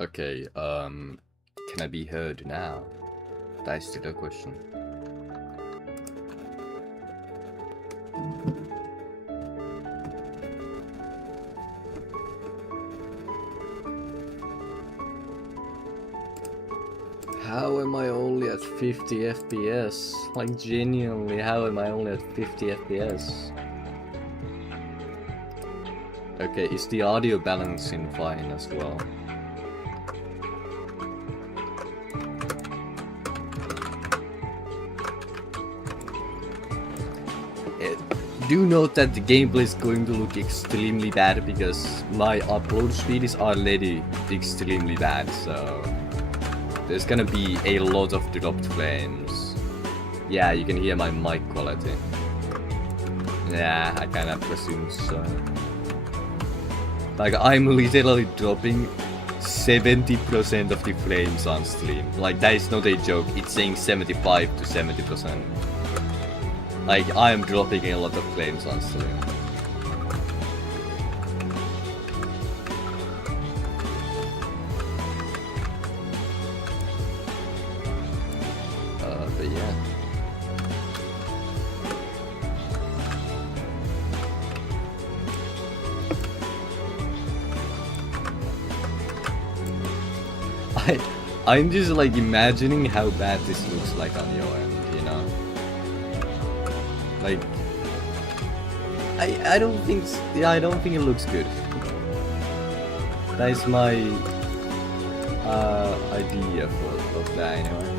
Okay, can I be heard now? That is still a question. How am I only at 50 FPS? Like, genuinely, how am I only at 50 FPS? Okay, is the audio balancing fine as well? Do note that the gameplay is going to look extremely bad because my upload speed is already extremely bad, so there's gonna be a lot of dropped frames. Yeah, you can hear my mic quality. Yeah, I kinda presume so. Like, I'm literally dropping 70% of the frames on stream. Like, that is not a joke, it's saying 75 to 70%. Like, I am dropping a lot of frames on stream. But yeah. I'm just like imagining how bad this looks like on your end, you know? Like, I don't think, yeah, I don't think it looks good. That is my idea of that anyway.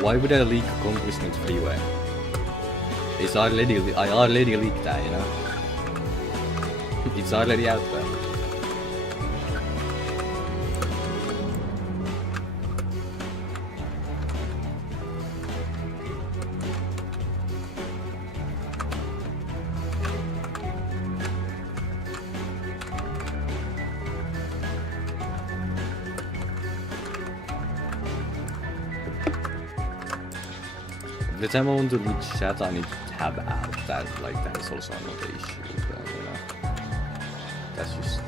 Why would I leak accomplishment freeway? I already leaked that, you know? It's already out there. The time I want to read chat, I need to tab out. That is also another issue, but, you know, that's just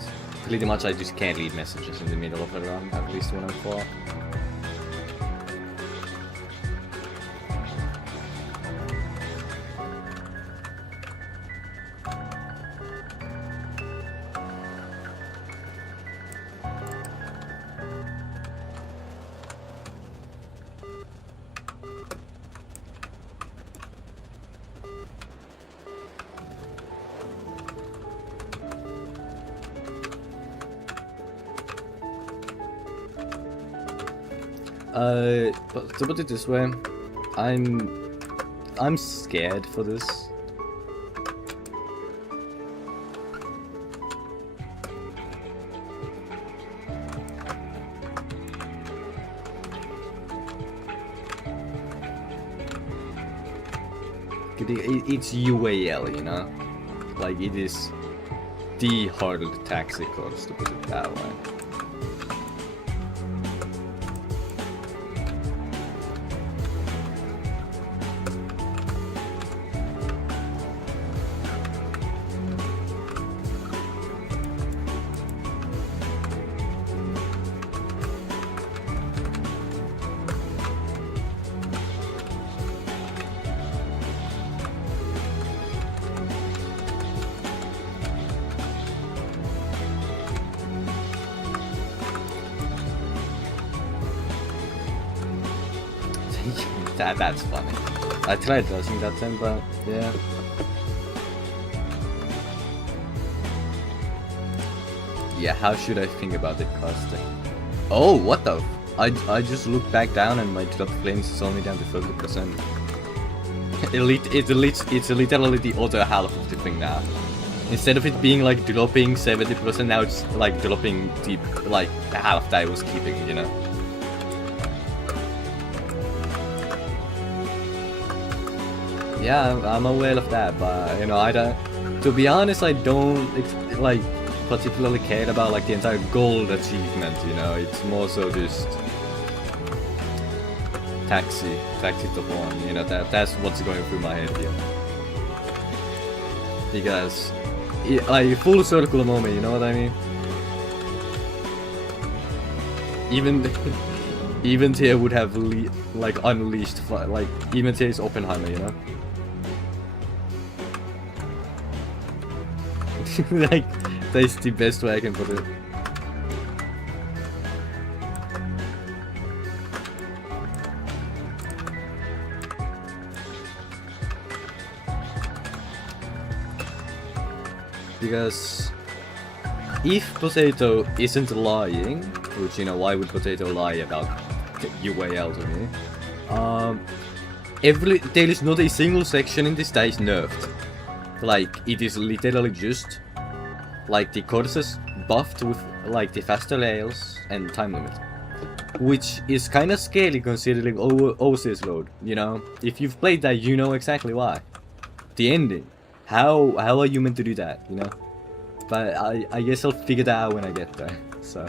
pretty much. I just can't read messages in the middle of a run, at least when I'm far. But to put it this way, I'm scared for this. It's UAL, you know? Like, it is the hard taxi course, to put it that way. That's funny. I tried dodging that time, but yeah. Yeah, how should I think about it costing? Oh, what the? I just looked back down and my drop flames is only down to 30%. It's literally the other half of the thing now. Instead of it being like dropping 70%, now it's like dropping deep, like the half that I was keeping, you know? Yeah, I'm aware of that, but you know, I don't. To be honest, I don't like particularly care about like the entire gold achievement. You know, it's more so just Taxi top 1, you know, that's what's going through my head here. Because, like, full circle moment, you know what I mean? Even Thea would have, like, unleashed, like, even Thea's Oppenheimer, you know? Like, that's the best way I can put it. Because if Potato isn't lying, which, you know, why would Potato lie about UAL to me? There is not a single section in this that is nerfed. Like, it is literally just like the courses buffed with like the faster rails and time limit, which is kind of scary considering OCS load. You know, if you've played that, you know exactly why. The ending. How are you meant to do that? You know, but I guess I'll figure that out when I get there. So.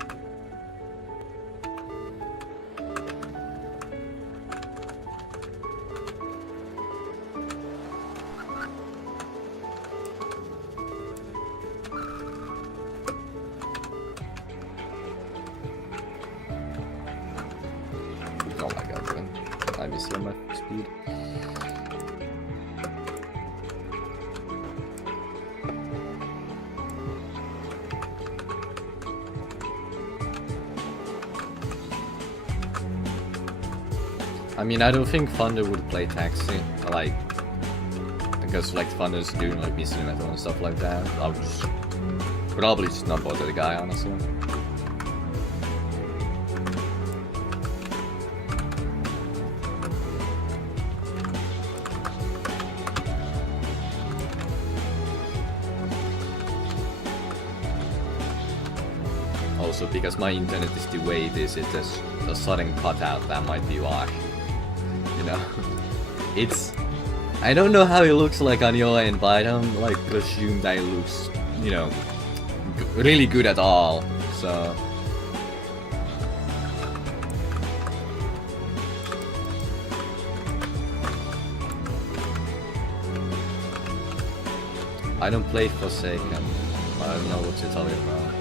Oh my god, man. I miss my speed. I mean, I don't think Thunder would play Taxi, like, because like Thunder's doing like missing metal and stuff like that. I would just probably just not bother the guy, honestly. Also, because my internet is the way it is, it's a sudden cutout, that might be why. You know? It's... I don't know how it looks like on your end, but I don't like presume that it looks, you know, really good at all, so... I don't play Forsaken. I don't know what you're talking about.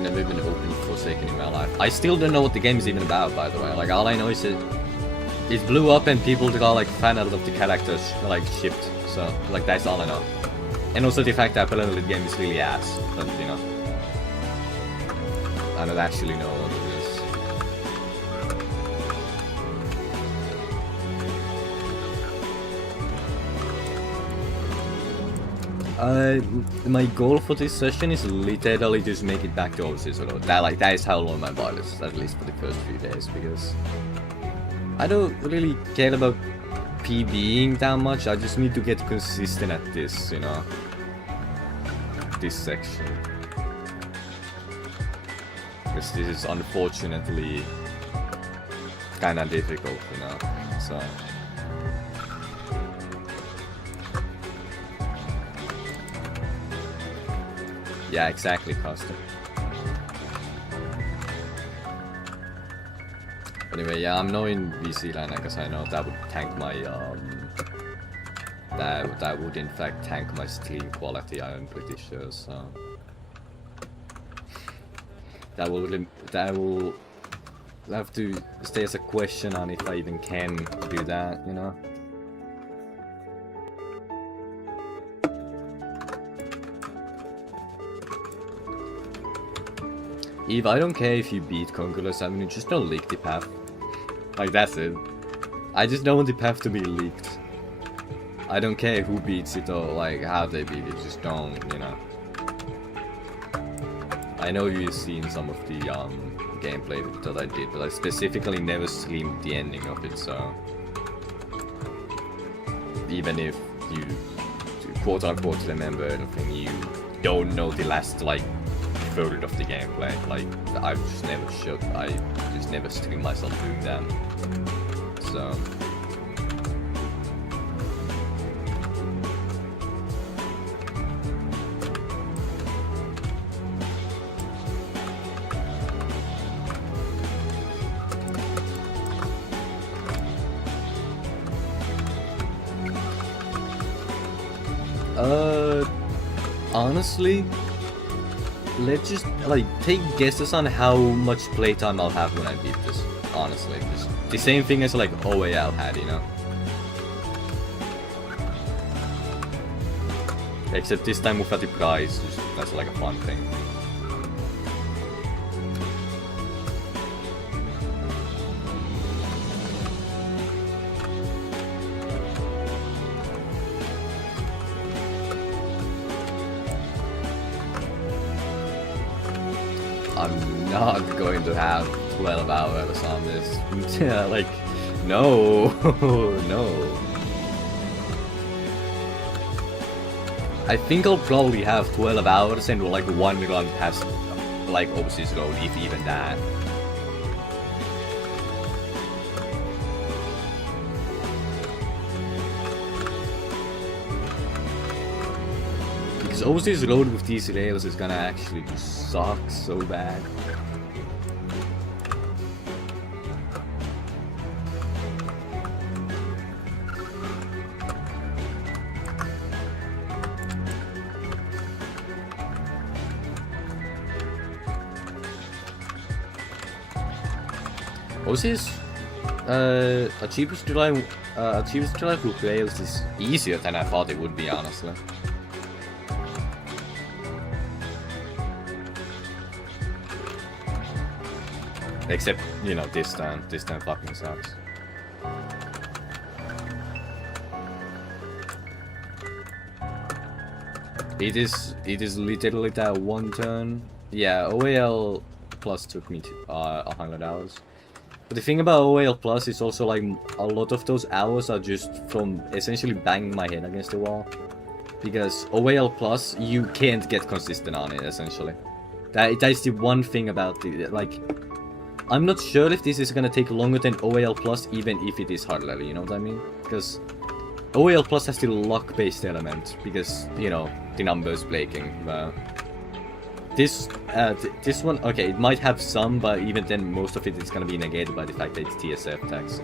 Never even opened Forsaken in my life. I still don't know what the game is even about, by the way. Like, all I know is it blew up and people got like fan art of the characters like shipped. So like that's all I know. And also the fact that apparently the game is really ass. But you know, I don't actually know what it is. My goal for this session is literally just make it back to OCS alone. That is how long my bot is, at least for the first few days, because I don't really care about PBing that much. I just need to get consistent at this, you know, this section. Because this is unfortunately kinda difficult, you know, so... Yeah, exactly, Costa. Anyway, yeah, I'm not in VC line because I know that would tank my that would in fact tank my stream quality. I'm pretty sure. So that will have to stay as a question on if I even can do that. You know. Eve, I don't care if you beat Conquerors, I mean, just don't leak the path. Like, that's it. I just don't want the path to be leaked. I don't care who beats it or, like, how they beat it, just don't, you know. I know you've seen some of the, gameplay that I did, but I specifically never streamed the ending of it, so... Even if you, quote-unquote, remember anything, you don't know the last, like, third of the gameplay. Like, I just never stream myself doing that. So Honestly, let's just like take guesses on how much playtime I'll have when I beat this. Honestly, just the same thing as like OAL had, you know. Except this time without the prize, just, that's like a fun thing. I'm not going to have 12 hours on this. Like, no, no. I think I'll probably have 12 hours and like one run past like Overseas Road, if even that. Because Overseas Road with these rails is gonna actually just suck so bad. Overseas Achievers to Life with rails is easier than I thought it would be, honestly. Except, you know, this time fucking sucks. It is literally that one turn. Yeah, OAL Plus took me 100 hours. But the thing about OAL Plus is also like a lot of those hours are just from essentially banging my head against the wall. Because OAL Plus, you can't get consistent on it, essentially. That is the one thing about the, like, I'm not sure if this is gonna take longer than OAL Plus, even if it is harder, you know what I mean? Because OAL Plus has the luck-based element, because, you know, the numbers breaking. This one, okay, it might have some, but even then, most of it is gonna be negated by the fact that it's TSF tax.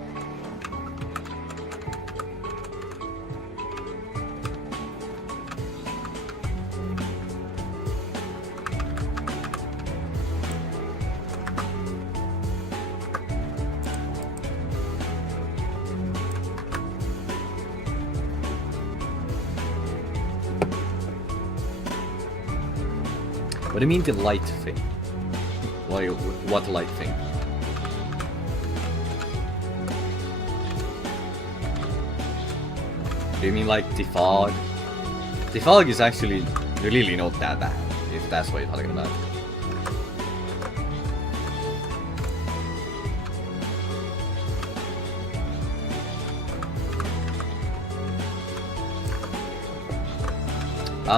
What do you mean the light thing? What light thing? Do you mean like the fog? The fog is actually really not that bad, if that's what you're talking about.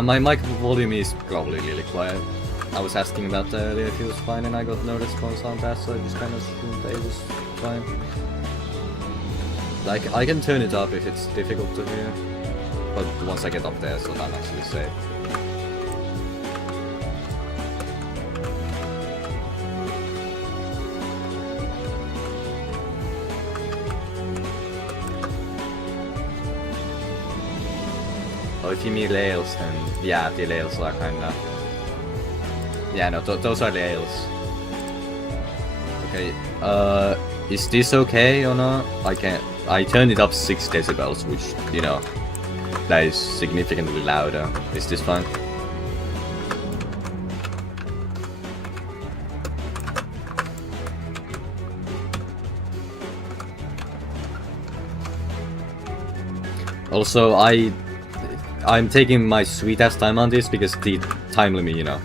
My mic volume is probably really quiet. I was asking about that earlier if it was fine and I got no response on that, so I just kind of assumed that it was fine. Like, I can turn it up if it's difficult to hear, but once I get up there, so I'm actually safe. Oh, if you mean rails, then yeah, the rails are kinda... Yeah, no, those are rails. Okay, is this okay or not? I turned it up 6 decibels, which, you know, that is significantly louder. Is this fine? Also, I'm taking my sweet ass time on this because the time limit, you know,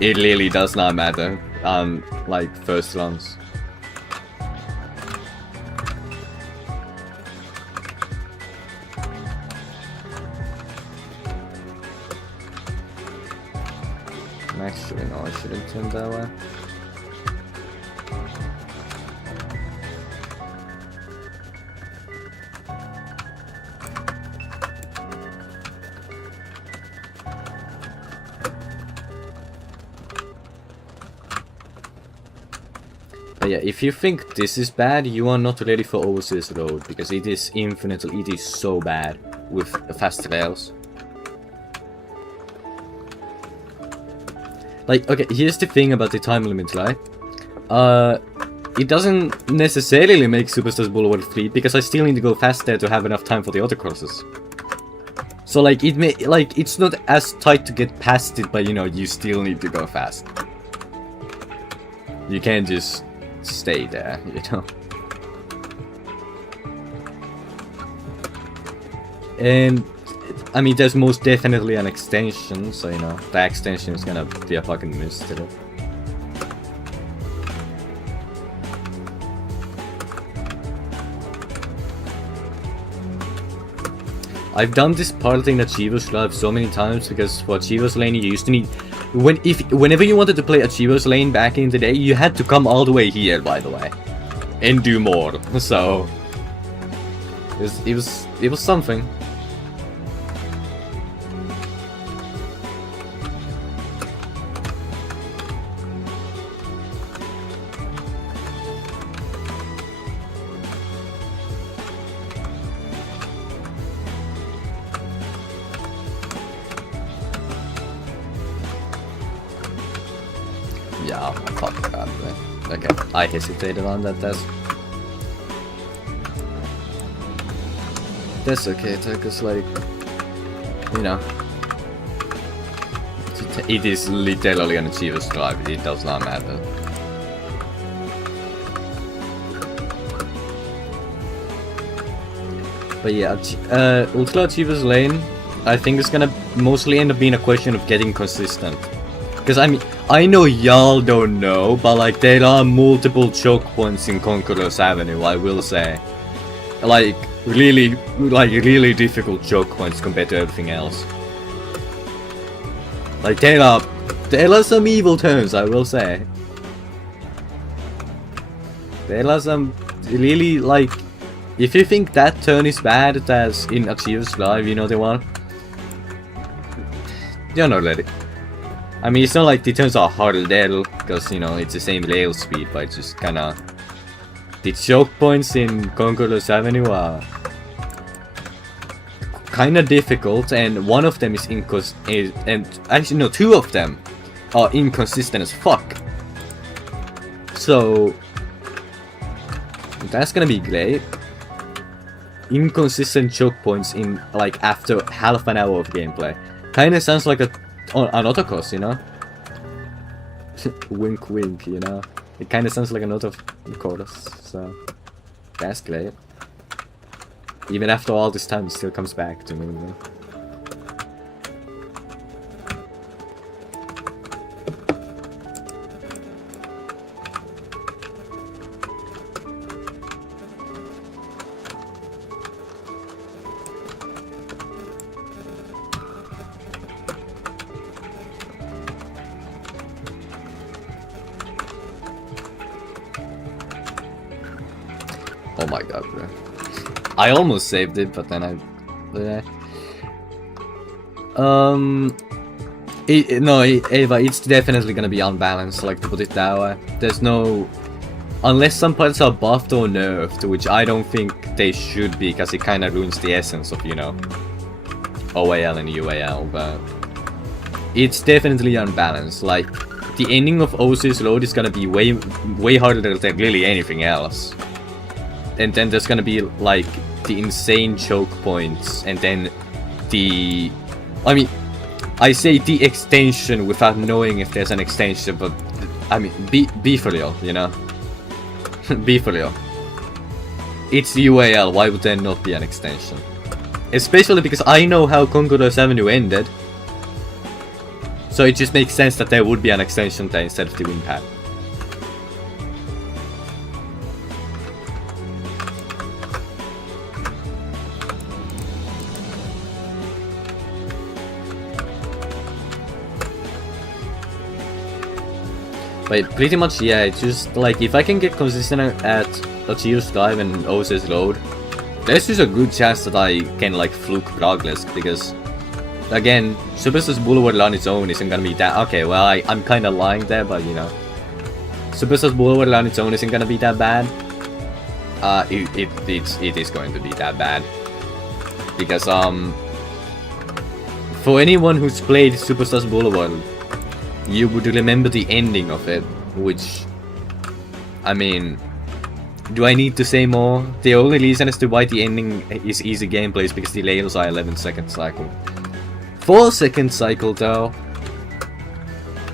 it really does not matter on like first runs. Actually, no, I shouldn't turn that way. But yeah, if you think this is bad, you are not ready for Overseas Road, because it is infinitely, it is so bad with fast rails. Like, okay, here's the thing about the time limit, right? It doesn't necessarily make Superstars Boulevard 3 because I still need to go fast there to have enough time for the other courses. So like it's not as tight to get past it, but you know, you still need to go fast. You can't just stay there, you know. And I mean, there's most definitely an extension, so you know, the extension is gonna be a fucking mystery. I've done this part in Achievers Live so many times because for Achievers Lane you used to need... Whenever you wanted to play Achievers Lane back in the day, you had to come all the way here, by the way. And do more, so... It was something. Yeah, fuck that, man. Okay, I hesitated on that, that's okay, because like, you know, it is literally an Achiever's Drive, it does not matter. But yeah, Ultra Achiever's Lane, I think it's gonna mostly end up being a question of getting consistent. Because I mean, I know y'all don't know, but like there are multiple choke points in Conqueror's Avenue, I will say. Like really difficult choke points compared to everything else. Like there are some evil turns, I will say. There are some really like, if you think that turn is bad as in Achiever's Live, you know the one? You're not ready. I mean, it's not like the turns are harder there, because, you know, it's the same rail speed, but it's just kinda... The choke points in Conqueror's Avenue are... kinda difficult, and one of them is actually, no, two of them are inconsistent as fuck. So... that's gonna be great. Inconsistent choke points in, like, after half an hour of gameplay. Kinda sounds like an autocross, you know? Wink wink, you know? It kinda sounds like an autocross, so... that's great. Even after all this time, it still comes back to me, you know? Oh my god, bro. I almost saved it, but then Ava, it's definitely gonna be unbalanced, like, to put it that way. There's no... unless some parts are buffed or nerfed, which I don't think they should be, because it kinda ruins the essence of, you know, OAL and UAL, but... it's definitely unbalanced. Like, the ending of OC's Road is gonna be way harder than really anything else. And then there's gonna be, like, the insane choke points, and then the... I mean, I say the extension without knowing if there's an extension, but, I mean, be for real, you know? Be for real. It's UAL, why would there not be an extension? Especially because I know how Conqueror's Avenue ended. So it just makes sense that there would be an extension there instead of the win pad. But pretty much, yeah, it's just like, if I can get consistent at Achiever's Drive and OS's Road, there's just a good chance that I can, like, fluke progress, because, again, Superstars Boulevard on its own isn't gonna be that... okay, well, I'm kinda lying there, but, you know, Superstars Boulevard on its own isn't gonna be that bad. It is going to be that bad. Because, for anyone who's played Superstars Boulevard, you would remember the ending of it, which, I mean, do I need to say more? The only reason as to why the ending is easy gameplay is because the layers are 11-second cycle. 4-second cycle though,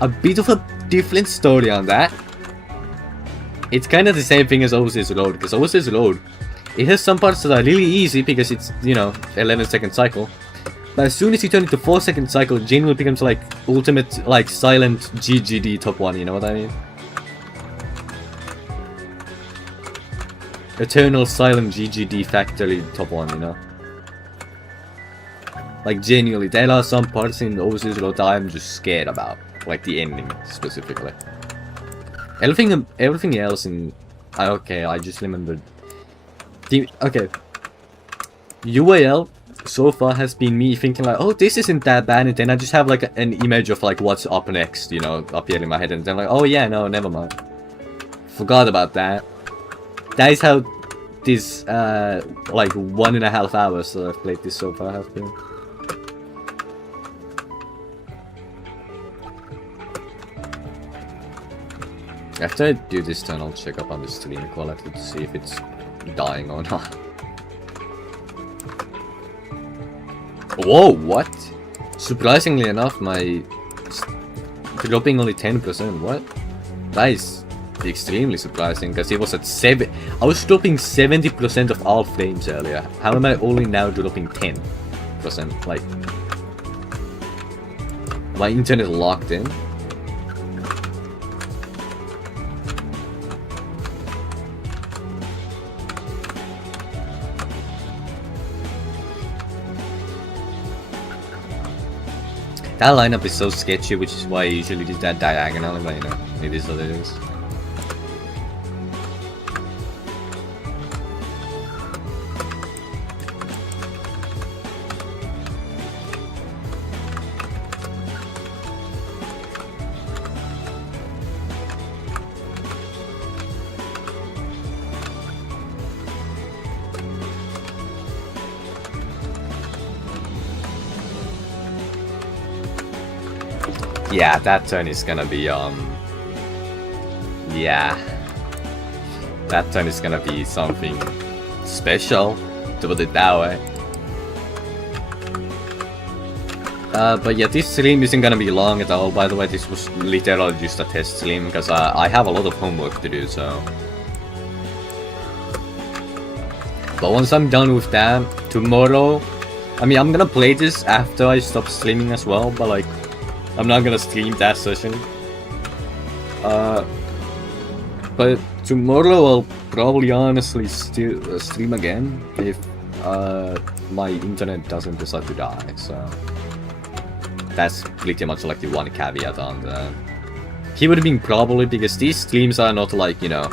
a bit of a different story on that. It's kind of the same thing as Overseas Road, because Overseas Road, it has some parts that are really easy because it's, you know, 11-second cycle. But as soon as you turn into 4-second cycle, it genuinely becomes like ultimate, like silent GGD top 1, you know what I mean? Eternal silent GGD factory top 1, you know? Like genuinely, there are some parts in Overseas Road that I'm just scared about. Like the ending, specifically. Everything else in... okay, I just remembered. Okay. UAL so far has been me thinking like, oh, this isn't that bad, and then I just have like an image of like what's up next, you know, up here in my head, and then like, oh yeah, no, never mind. Forgot about that. That is how this, like 1.5 hours that I've played this so far have been. After I do this turn, I'll check up on the stream quality to see if it's dying or not. Whoa, what? Surprisingly enough, my dropping only 10%, what? That is extremely surprising, because it was at 7. I was dropping 70% of all frames earlier. How am I only now dropping 10%? Like, my internet locked in? That lineup is so sketchy, which is why I usually do that diagonally, but you know, it is what it is. Yeah, that turn is gonna be, yeah. That turn is gonna be something special, to put it that way. But yeah, this stream isn't gonna be long at all, by the way. This was literally just a test stream, because I have a lot of homework to do, so... But once I'm done with that, tomorrow... I mean, I'm gonna play this after I stop streaming as well, but like... I'm not gonna stream that session. But tomorrow I'll probably honestly still stream again if my internet doesn't decide to die. So that's pretty much like the one caveat on that. He would have been probably, because these streams are not like, you know,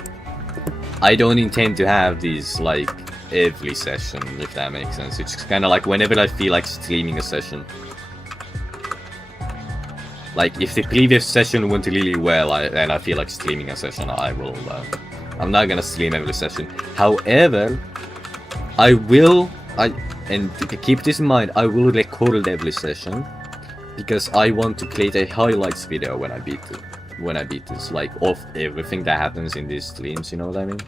I don't intend to have these like every session, if that makes sense. It's kind of like whenever I feel like streaming a session. Like, if the previous session went really well, and I feel like streaming a session, I will, I'm not gonna stream every session. However, I will, and keep this in mind, I will record every session, because I want to create a highlights video when I beat this, like, of everything that happens in these streams, you know what I mean?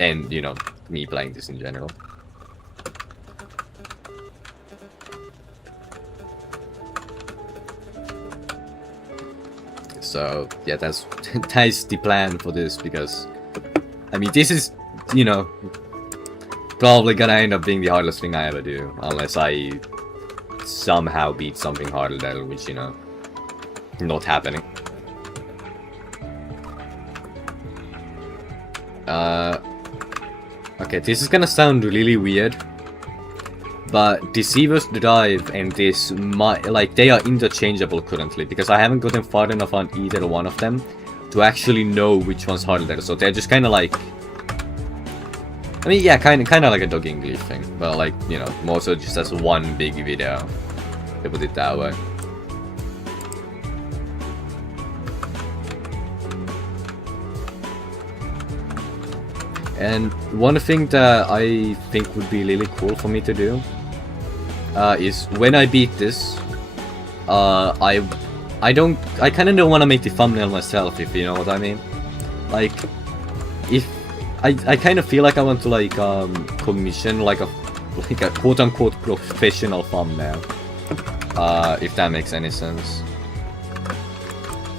And, you know, me playing this in general. So yeah, that's the plan for this, because I mean, this is, you know, probably gonna end up being the hardest thing I ever do, unless I somehow beat something harder than, which, you know, not happening. Okay, this is gonna sound really weird, but Deceiver's Drive and this, like, they are interchangeable currently, because I haven't gotten far enough on either one of them to actually know which one's harder. So they're just kind of like, I mean, yeah, kind of like a Dog English thing, but like, you know, more so just as one big video, to put it that way. And one thing that I think would be really cool for me to do is when I beat this, I I kind of don't want to make the thumbnail myself, if you know what I mean. Like, if I kind of feel like I want to like commission like a quote-unquote professional thumbnail, if that makes any sense.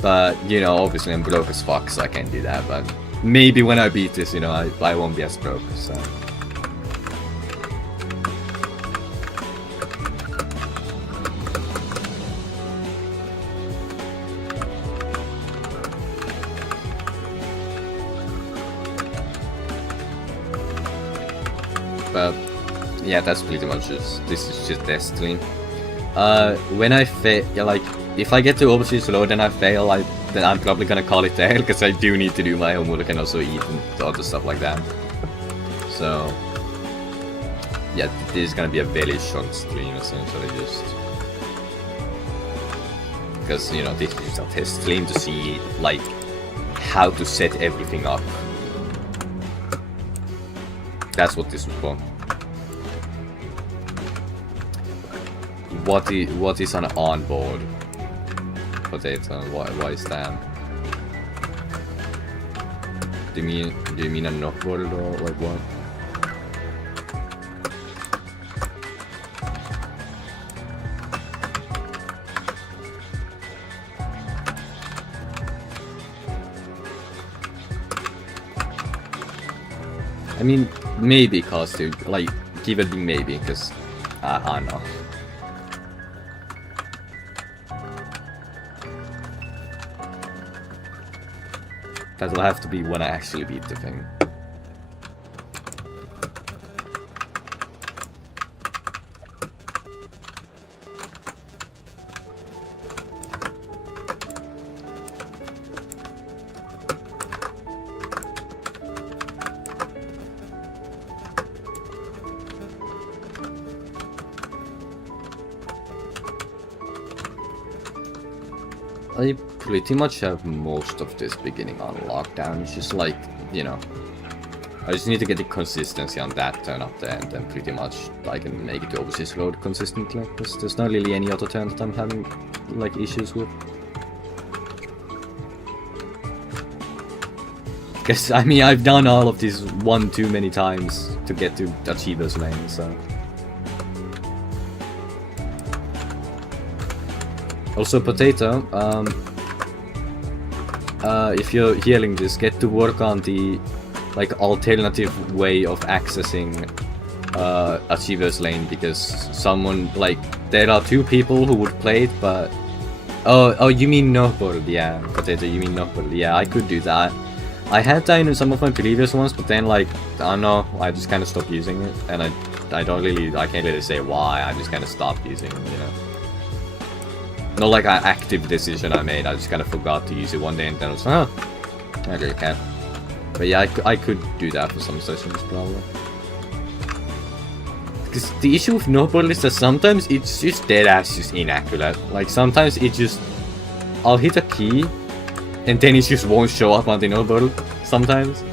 But you know, obviously I'm broke as fuck, so I can't do that. But maybe when I beat this, you know, I won't be as broke. So. But yeah, that's pretty much just, this is just test stream. When I fail, yeah, like, if I get to overseas load and I fail, then I'm probably gonna call it there, because I do need to do my homework and also eat and other stuff like that. So, yeah, this is gonna be a very short stream, essentially, just because, you know, this is a test stream to see, like, how to set everything up. That's what this was for. What is an onboard potato? Why is that? Do you mean a knockboard or like what? I mean, maybe costume, like, give it maybe, because I don't know. That'll have to be when I actually beat the thing. I pretty much have most of this beginning on lockdown. It's just like, you know, I just need to get the consistency on that turn up there, and then pretty much I can make it to overseas load consistently, because there's not really any other turn that I'm having like issues with. Because I mean, I've done all of this one too many times to get to Achiever's Lane, so. Also, Potato, if you're hearing this, get to work on the, like, alternative way of accessing Achiever's Lane, because someone, like, there are two people who would play it, but... Oh, you mean Knockboard, yeah, Potato, you mean Knockboard, yeah, I could do that. I had that in some of my previous ones, but then, like, I don't know, I just kind of stopped using it, and I can't really say why, I just kind of stopped using it, you know. Not like an active decision I made, I just kind of forgot to use it one day and then I was like, oh, I really can't. But yeah, I could do that for some sessions probably. Because the issue with Snowboard is that sometimes it's just dead ass just inaccurate. Like sometimes it just, I'll hit a key and then it just won't show up on the Snowboard sometimes.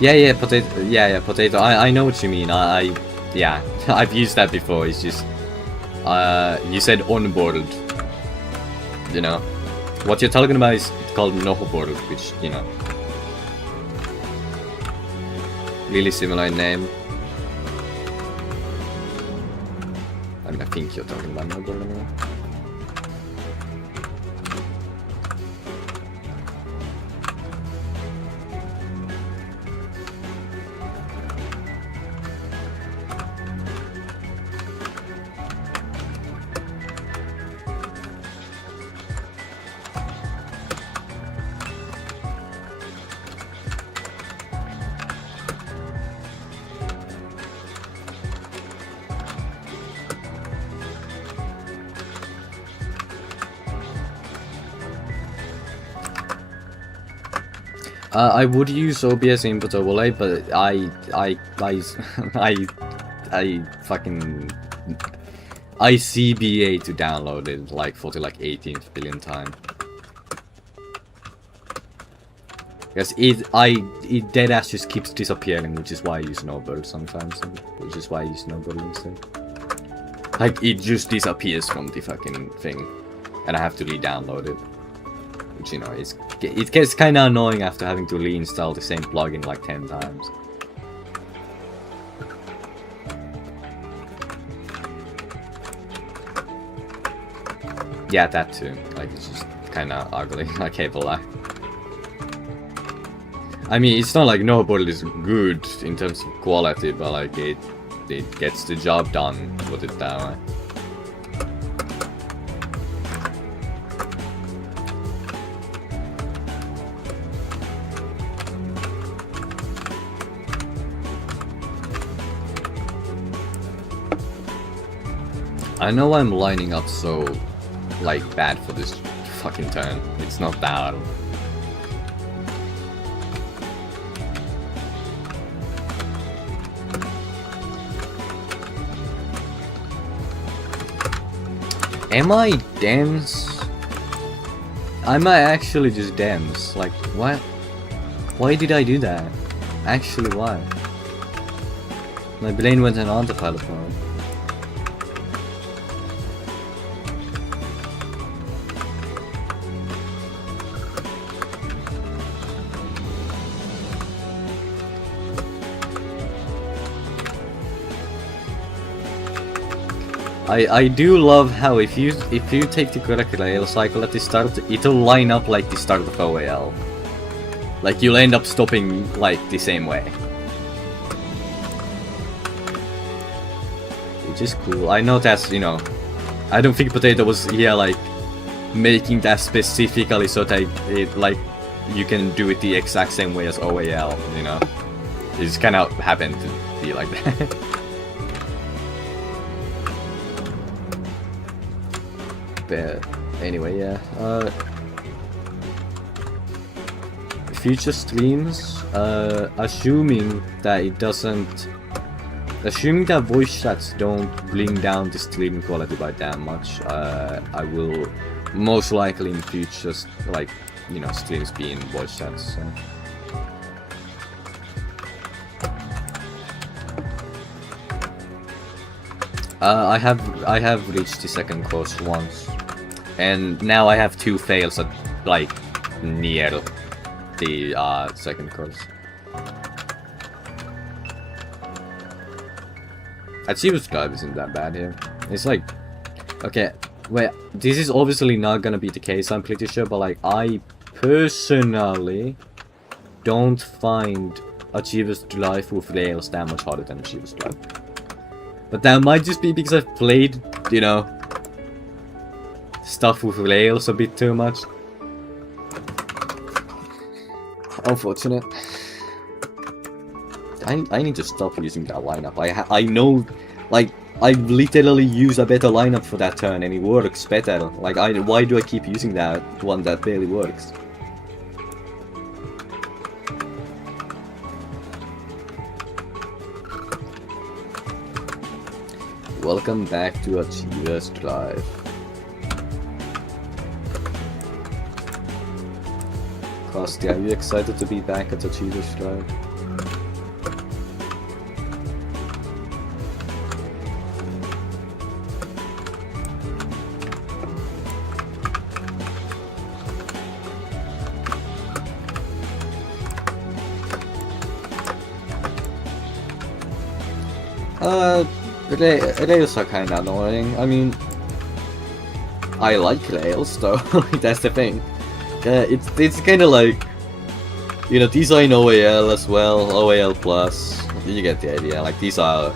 Yeah, Potato. Yeah, Potato. I know what you mean. Yeah, I've used that before. It's just, you said onboarded. You know, what you're talking about is called no-boarded, which, you know, really similar in name. I mean, I think you're talking about no-boarded anyway. I would use OBS input overlay, but I fucking CBA to download it like for the 18th billion time. Because it dead ass just keeps disappearing, which is why I use Snowbird sometimes, which is why I use Snowbird instead. Like, it just disappears from the fucking thing, and I have to re-download it. Which, you know, it gets kinda annoying after having to reinstall the same plugin like 10 times. Yeah, that too. Like, it's just kinda ugly, I can't lie. I mean, it's not like Snowbird is good in terms of quality, but like, it gets the job done, put it that way. I know I'm lining up so, like, bad for this fucking turn. It's not that. Am I dense? Am I actually just dense? Like, what? Why did I do that? Actually, why? My brain went on autopilot mode. I do love how if you take the correct rail cycle at the start, it'll line up like the start of OAL. Like, you'll end up stopping like the same way. Which is cool. I know that's, you know, I don't think Potato was here like making that specifically so that it like you can do it the exact same way as OAL, you know. It just kind of happened to be like that. But anyway, yeah. Future streams, assuming that it doesn't, assuming that voice chats don't bring down the streaming quality by that much, I will most likely in future, like, you know, streams be in voice chats. So. I have reached the second course once, and now I have 2 fails at like near the second course. Achiever's Drive isn't that bad here. It's like, okay, wait, this is obviously not gonna be the case, I'm pretty sure, but like, I personally don't find Achiever's Drive with rails that much harder than Achiever's Drive. But that might just be because I've played, you know, stuff with rails a bit too much. Unfortunate. I need to stop using that lineup. I know, like, I literally use a better lineup for that turn and it works better. Like, why do I keep using that one that barely works? Welcome back to Achiever's Drive. Kosti, are you excited to be back at Achiever's Drive? Rails are kinda annoying. I mean, I like rails though, that's the thing. It's kinda like, you know, these are in OAL as well, OAL plus, you get the idea. Like, these are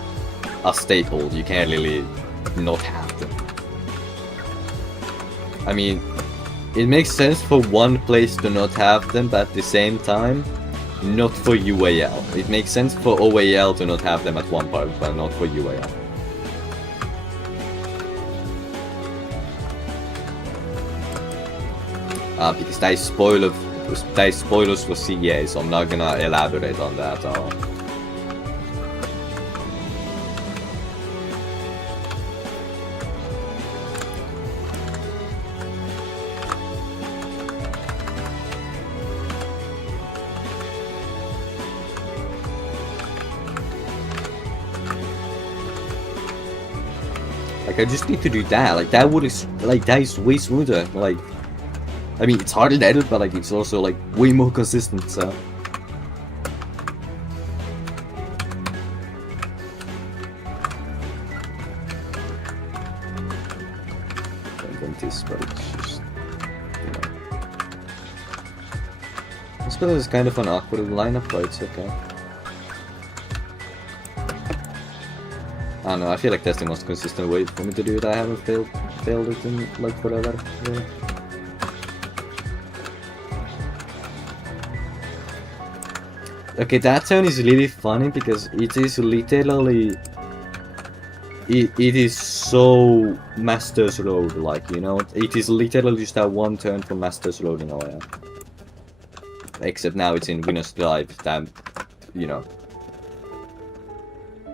a staple, you can't really not have them. I mean, it makes sense for one place to not have them, but at the same time, not for UAL. It makes sense for OAL to not have them at one part, but not for UAL. Because that is spoilers for CA, so I'm not gonna elaborate on that at all. Like, I just need to do that. Like, that is way smoother. Like, I mean, it's harder to edit, but like, it's also like way more consistent, so. This, but it's just, you know. This build is kind of an awkward lineup, but it's okay. I don't know, I feel like that's the most consistent way for me to do it. I haven't failed it in like forever. Really. Okay, that turn is really funny because it is literally it is so Master's Road like, you know? It is literally just that one turn from Master's Road in OL. Except now it's in Winner's Drive that, you know,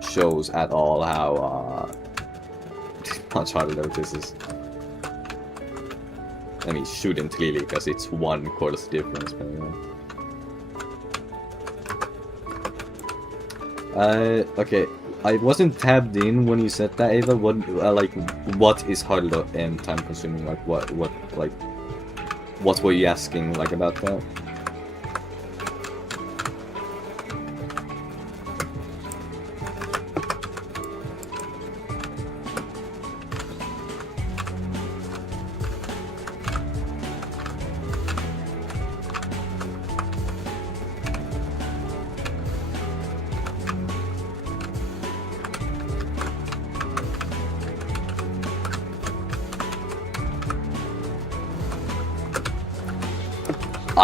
shows at all how much harder this is. I mean, shouldn't really, because it's one course difference, but anyway. Okay, I wasn't tabbed in when you said that, Ava. What, like, what is harder and time consuming? Like, what were you asking, like, about that?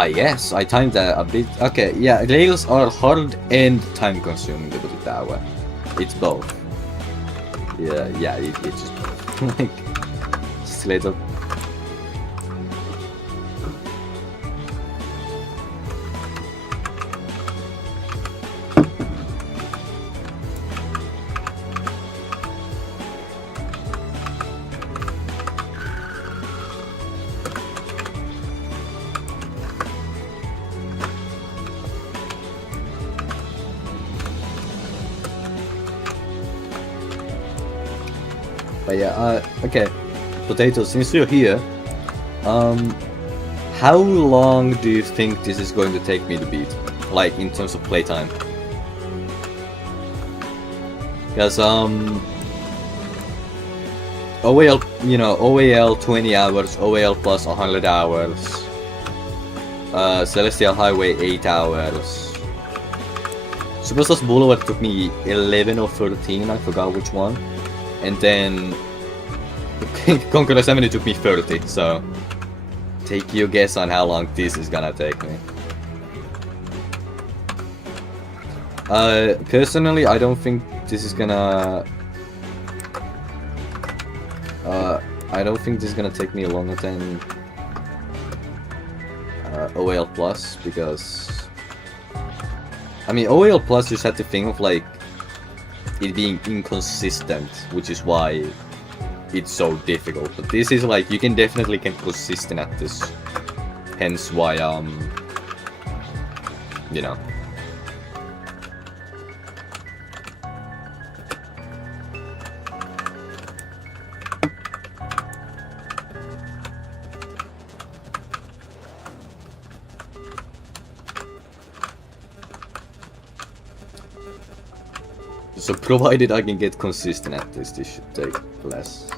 Yes, I timed that a bit. Okay, yeah, rails are hard and time consuming, to put it that way. It's both. Yeah, it's just both. Like, straight up. But yeah, okay. Potato, since you're here, how long do you think this is going to take me to beat? Like, in terms of playtime? Because, OAL, you know, OAL 20 hours, OAL plus 100 hours, Celestial Highway 8 hours. Superstar's Boulevard took me 11 or 13, I forgot which one. And then Conqueror 70 took me 30, so take your guess on how long this is gonna take me. Personally, I don't think this is gonna take me longer than OAL Plus, because I mean OAL Plus just had to think of like it being inconsistent, which is why it's so difficult. But this is like, you can definitely get consistent at this, hence why you know. So provided I can get consistent at this should take less.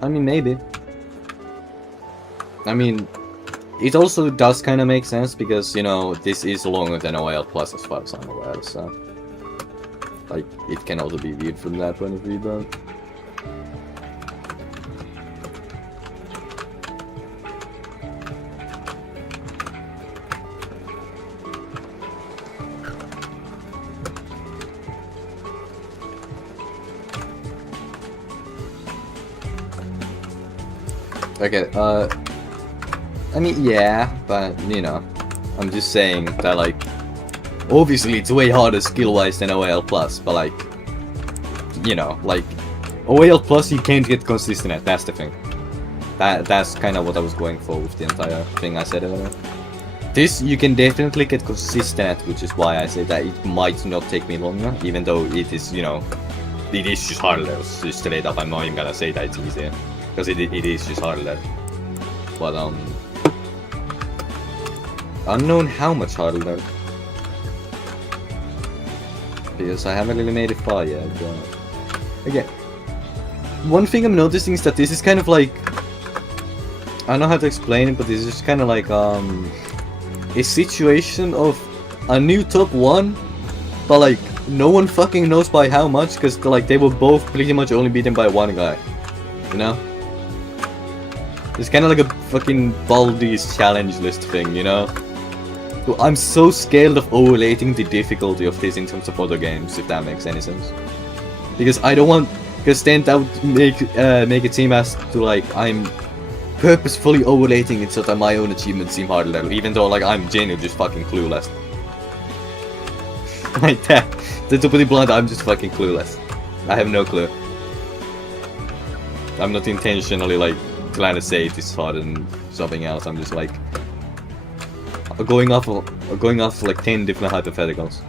I mean, maybe. I mean, it also does kind of make sense because, you know, this is longer than OL Plus as far as I'm aware, so... Like, it can also be viewed from that point of view, but... Okay, I mean, yeah, but, you know, I'm just saying that, like, obviously it's way harder skill-wise than OAL Plus, but, like, you know, like, OAL Plus you can't get consistent at, that's the thing. That's kind of what I was going for with the entire thing I said earlier. This you can definitely get consistent at, which is why I say that it might not take me longer, even though it is, you know, it is just harder. Just straight up, I'm not even gonna say that it's easy. Because it is just harder. But, unknown how much harder. Because I haven't really made it far yet, but... Again, one thing I'm noticing is that this is kind of like... I don't know how to explain it, but this is just kind of like, a situation of a new top 1, but like, no one fucking knows by how much, because like, they were both pretty much only beaten by one guy. You know? It's kind of like a fucking Baldi's challenge list thing, you know? I'm so scared of overrating the difficulty of this in terms of other games, if that makes any sense. Because I don't want... Because then that would make it seem as to like, I'm purposefully overrating it so that my own achievements seem harder, even though like, I'm genuinely just fucking clueless. Like that. To put it blunt, I'm just fucking clueless. I have no clue. I'm not intentionally like, trying to say it is harder than something else, I'm just like... Going off like 10 different hypotheticals.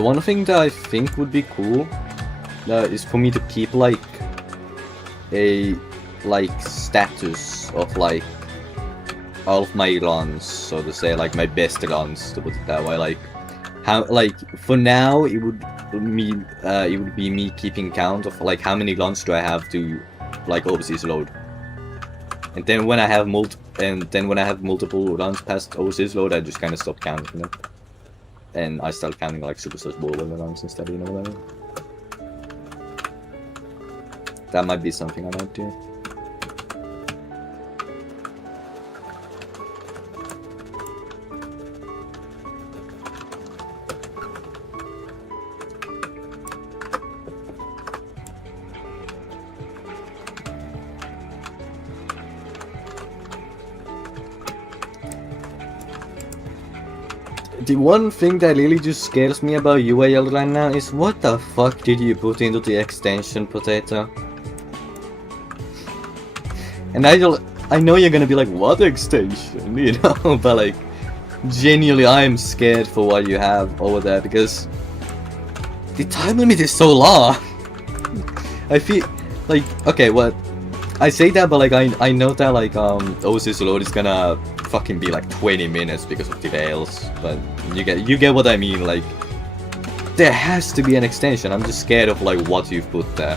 One thing that I think would be cool is for me to keep like a status of like all of my runs, so to say, like my best runs, to put it that way. Like how, like for now, it would be me keeping count of like how many runs do I have to like overseas load, and then when I have multiple runs past overseas load, I just kind of stop counting them, and I start counting like Superstars Bowl runs instead. You know what I mean? That might be something I might do. The one thing that really just scares me about UAL right now is what the fuck did you put into the extension, Potato? And I know you're gonna be like, what extension? You know, but like, genuinely I'm scared for what you have over there because the time limit is so long. I feel like, okay, what? I say that, but like, I know that like, Oasis Load is gonna fucking be like 20 minutes because of the rails, but you get what I mean, like, there has to be an extension. I'm just scared of like what you've put there.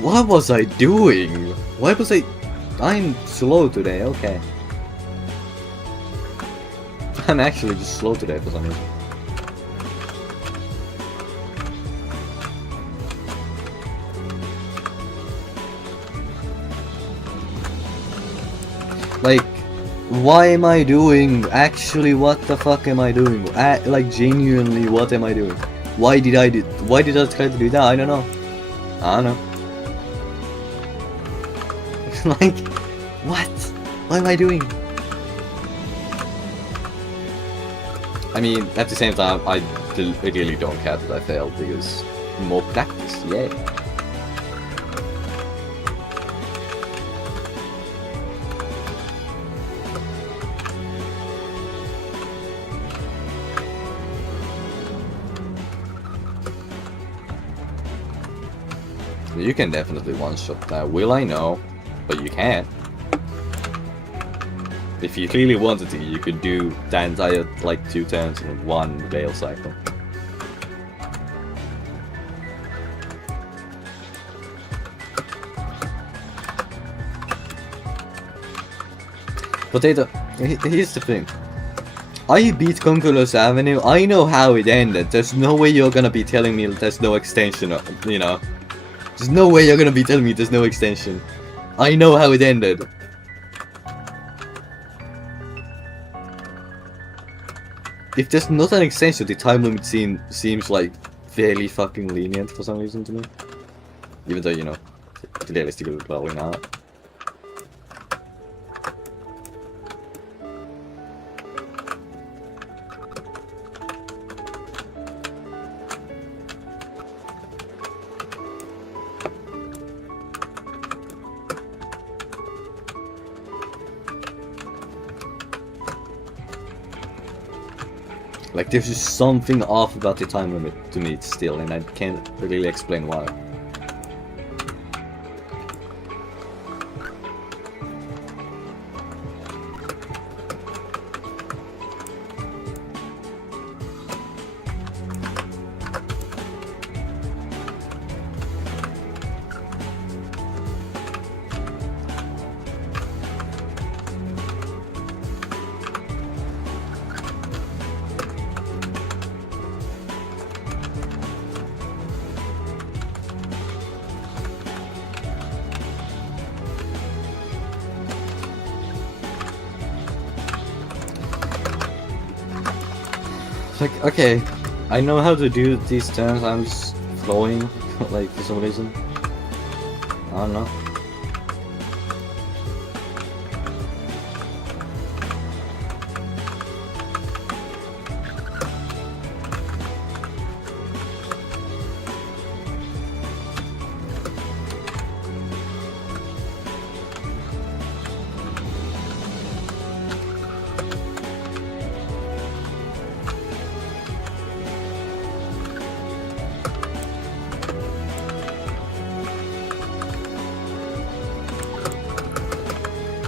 What was I doing? Why was I'm slow today, okay. I'm actually just slow today for some reason. Like, why am I doing? Actually, what the fuck am I doing? Like, genuinely, what am I doing? Why did I try to do that? I don't know. I don't know. Like, what? What am I doing? I mean, at the same time, I really don't care that I failed because more practice, yay. You can definitely one-shot that. Will I know? But you can't. If you really wanted to, you could do the entire, like, 2 turns in one rail cycle. Potato, here's the thing. I beat Conqueror's Avenue, I know how it ended. There's no way you're gonna be telling me there's no extension, you know. There's no way you're gonna be telling me there's no extension. I know how it ended. If there's not an extension, the time limit seems like fairly fucking lenient for some reason to me. Even though, you know, realistically probably not. Like, there's just something off about the time limit to me still, and I can't really explain why. Like, okay, I know how to do these turns, I'm just flowing, like, for some reason. I don't know.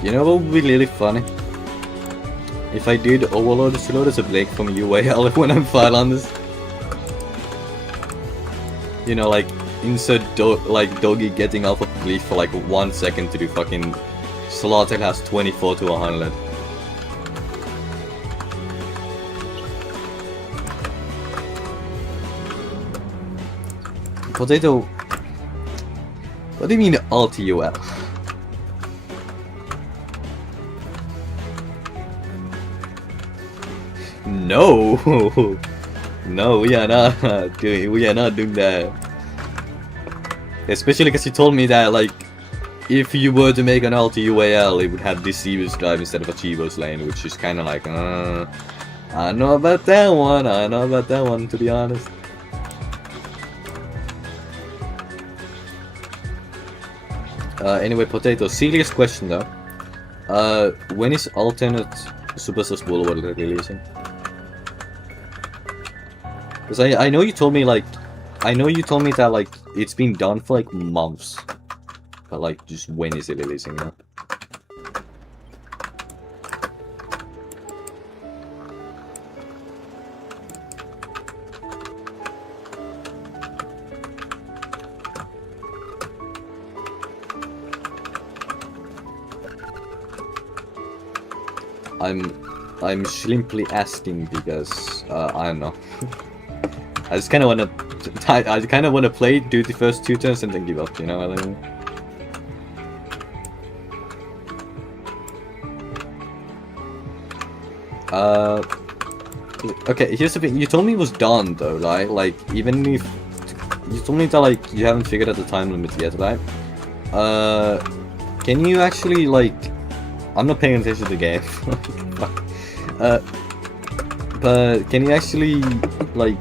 You know what would be really funny? If I did overload the slow as a break from UAL when I'm file on this. You know, like, insert Doggy getting off of Leaf for like 1 second to do fucking Slaughter has 24 to 100. Potato. What do you mean alt-UL? No, no, we are not doing that. Especially because you told me that, like, if you were to make an ulti UAL, it would have Deceiver's drive instead of Achiever's lane, which is kind of like, I know about that one, to be honest. Anyway, Potato, serious question though. When is alternate Superstars Boulevard releasing? Because I know you told me that like it's been done for like months, but like just when is it releasing, you know? I'm simply asking because I don't know. I just kind of want to play, do the first 2 turns, and then give up. You know what I mean? Okay. Here's the thing. You told me it was done though, right? Like, even if you told me that like you haven't figured out the time limit yet, right? Can you actually like? I'm not paying attention to the game. But can you actually like?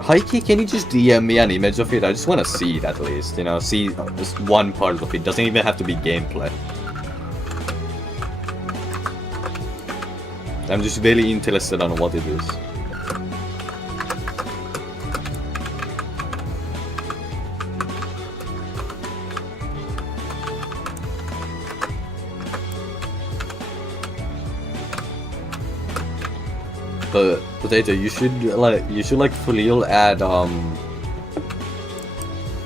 Heike, can you just DM me an image of it? I just want to see it at least, you know, see just one part of it. Doesn't even have to be gameplay. I'm just really interested on what it is. But Potato, you should like for real add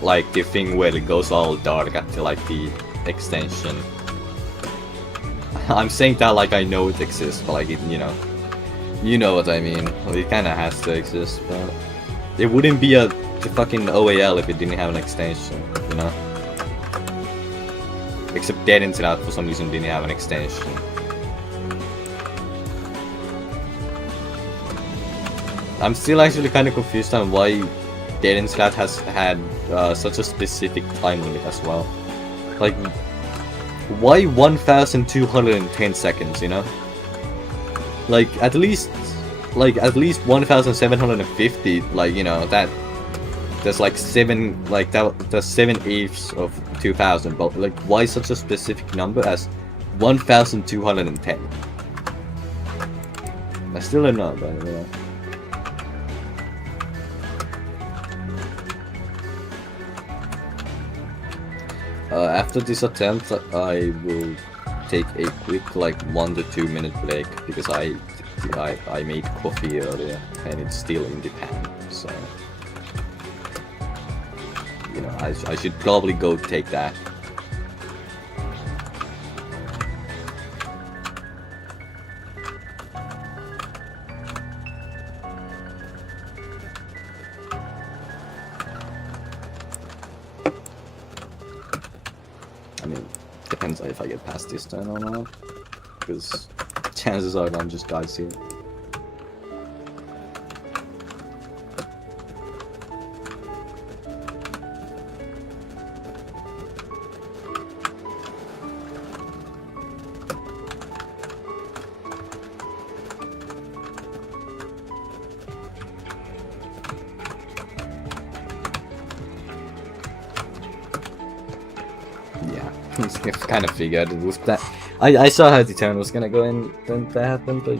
like the thing where it goes all dark after like the extension. I'm saying that like I know it exists, but like it, you know what I mean. It kind of has to exist, but it wouldn't be a fucking OAL if it didn't have an extension, you know. Except Dead Internet for some reason didn't have an extension. I'm still actually kind of confused on why Dead and Slat has had such a specific time limit as well. Like, why 1,210 seconds, you know? Like, at least 1,750, like, you know, that's like 7/8 of 2,000, but like, why such a specific number as 1,210? I still don't know, but yeah. After this attempt, I will take a quick like 1 to 2 minute break because I made coffee earlier and it's still in the pan, so you know I should probably go take that. I mean, depends if I get past this turn or not, because chances are I'm just dies here. I kind of figured it was that. I saw how the turn was gonna go and then that happened, but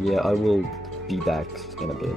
yeah, I will be back in a bit.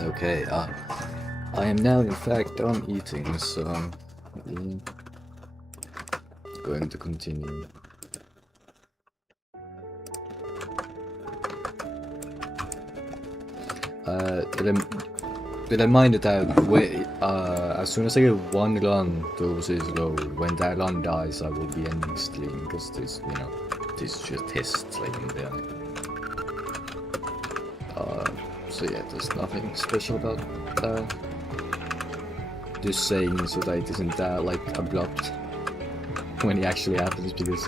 Okay, I am now in fact done eating, so I'm going to continue. Did I mind that as soon as I get one run to this low, when that run dies, I will be ending stream because this, you know, this is just test stream there. So yeah, there's nothing special about that. Just saying so that it isn't like abrupt when it actually happens because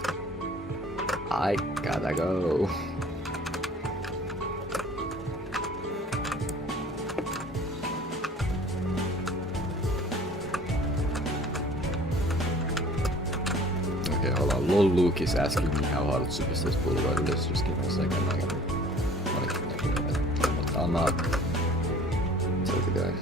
I gotta go. Okay, hold on. Lol Luke is asking me how hard Superstars Boulevard is. Just give me a second. I'm not. Tell the guy.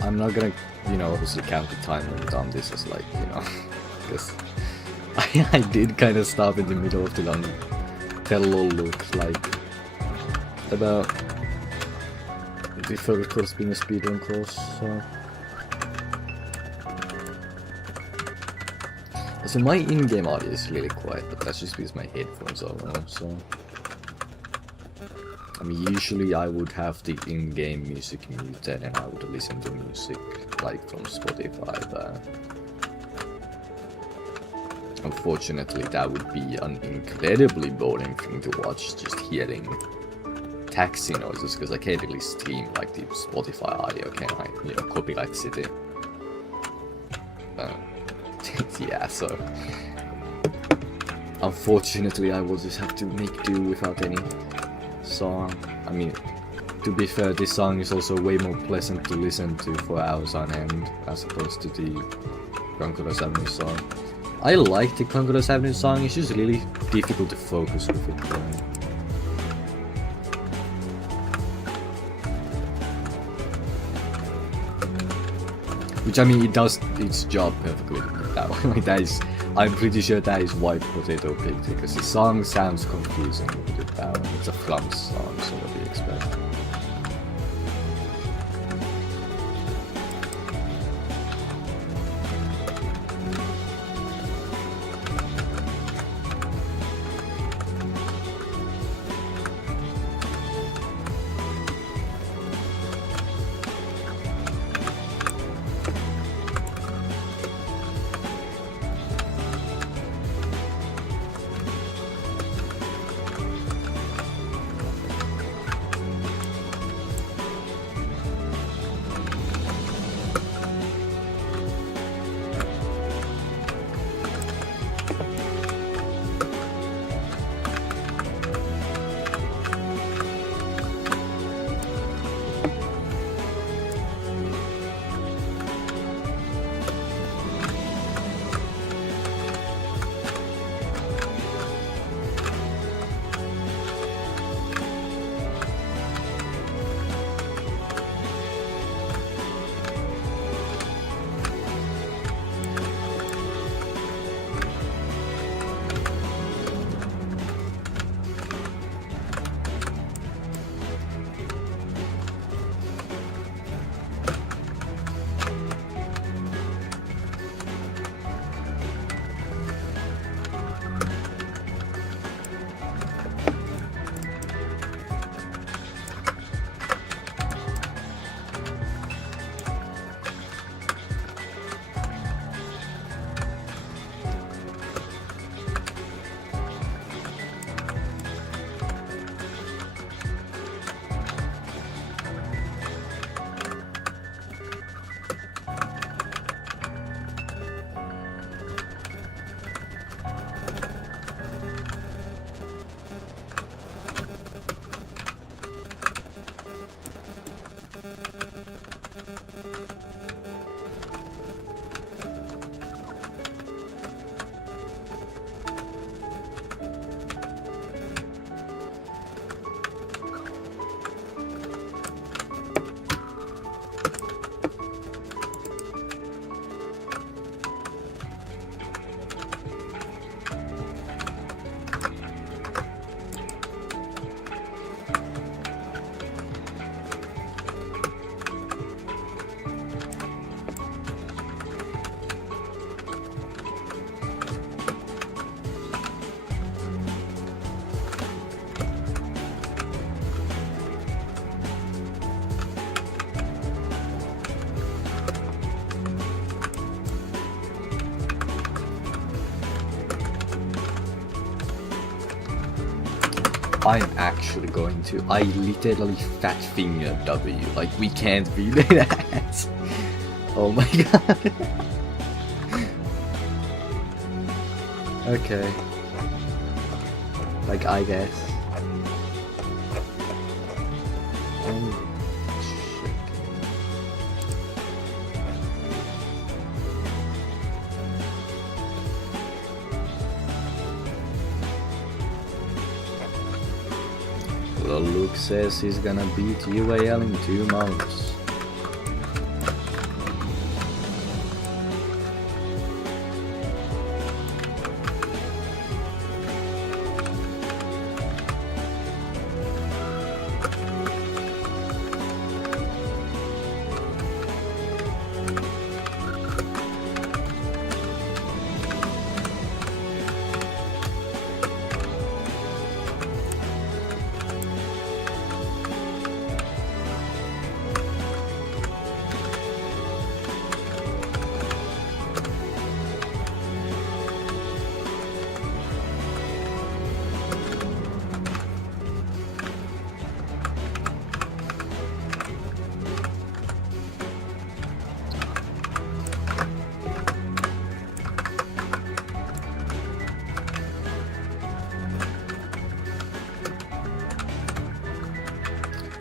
I'm not gonna, you know, obviously count the time limit on this as like, you know, because I did kind of stop in the middle of the long tell lol look like about the first course being a speedrun course, so my in-game audio is really quiet, but that's just because my headphones are on, so I mean, usually I would have the in-game music muted and I would listen to music like from Spotify, but unfortunately that would be an incredibly boring thing to watch, just hearing taxi noises, because I can't really stream like the Spotify audio, can I? You know, copyright city. Yeah, so unfortunately I will just have to make do without any song. I mean, to be fair, this song is also way more pleasant to listen to for hours on end as opposed to the Conqueror's Avenue song. I like the Conqueror's Avenue song, it's just really difficult to focus with it. Which, I mean, it does its job perfectly. That is, I'm pretty sure that is why Potato picked it, because the song sounds confusing with it now. It's a Flumps song, so what do you expect? I'm actually going to. I literally fat finger W. Like, we can't be that. Oh my god. Okay. Like, I guess. Well, Luke says he's gonna beat UAL in 2 months.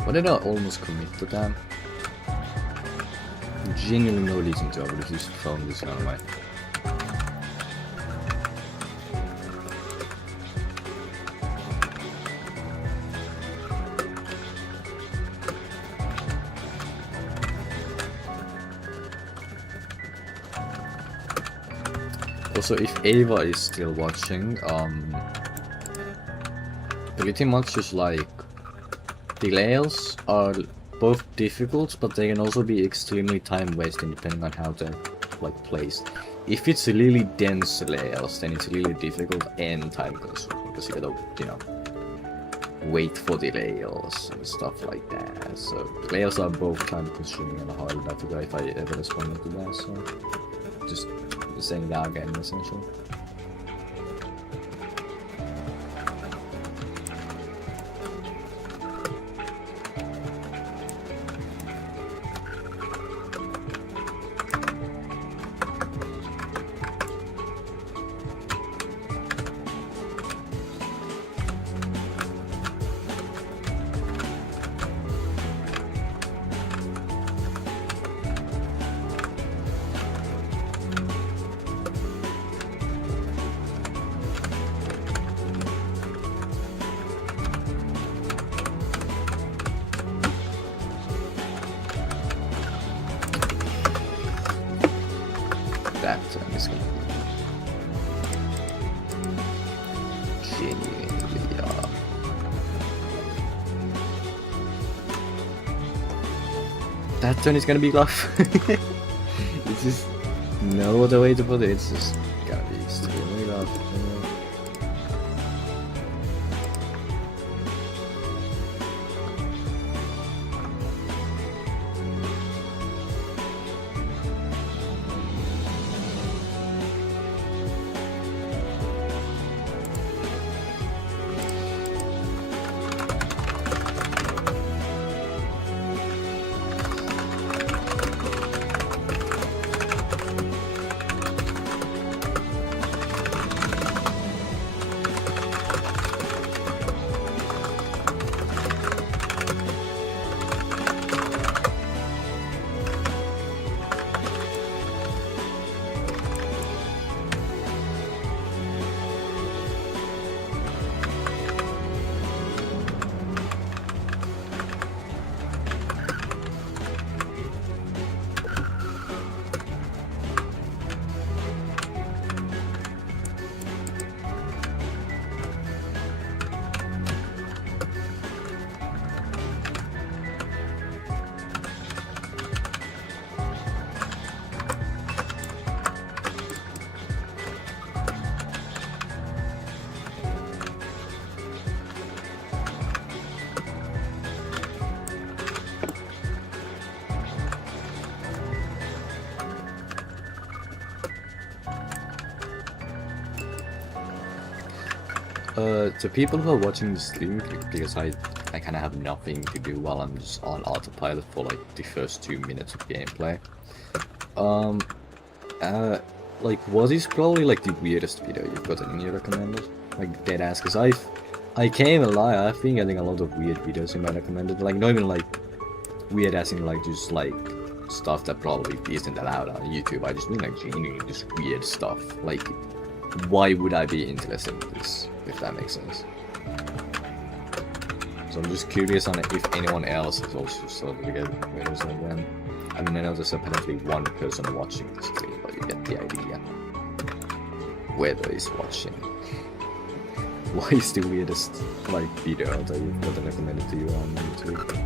Why did I almost commit to that? Genuinely no reason to. I would have just thrown this out of my. Also, if Ava is still watching, pretty much just like the layers are both difficult, but they can also be extremely time wasting depending on how they're like placed. If it's really dense layers, then it's really difficult and time consuming because you gotta, you know, wait for the layers and stuff like that. So layers are both time consuming and hard. I forgot if I ever responded to that, so just saying that again essentially. That is gonna be genuinely that turn is gonna be rough. It's just no other way to put it. It's just gonna be extremely rough. To people who are watching the stream, because I kind of have nothing to do while I'm just on autopilot for like the first 2 minutes of gameplay. Like, what is probably like the weirdest video you've gotten in your recommended? Like, dead ass, because I can't even lie, I've been getting a lot of weird videos in my recommended, like, not even like weird as in like just like stuff that probably isn't allowed on YouTube. I just mean like genuinely just weird stuff. Like, why would I be interested in this, if that makes sense? So I'm just curious on if anyone else is also sort of get videos like that. I mean, I know there's apparently one person watching this stream, but you get the idea. Whether he's watching. What is the weirdest, like, video that you've gotten recommended to you on YouTube?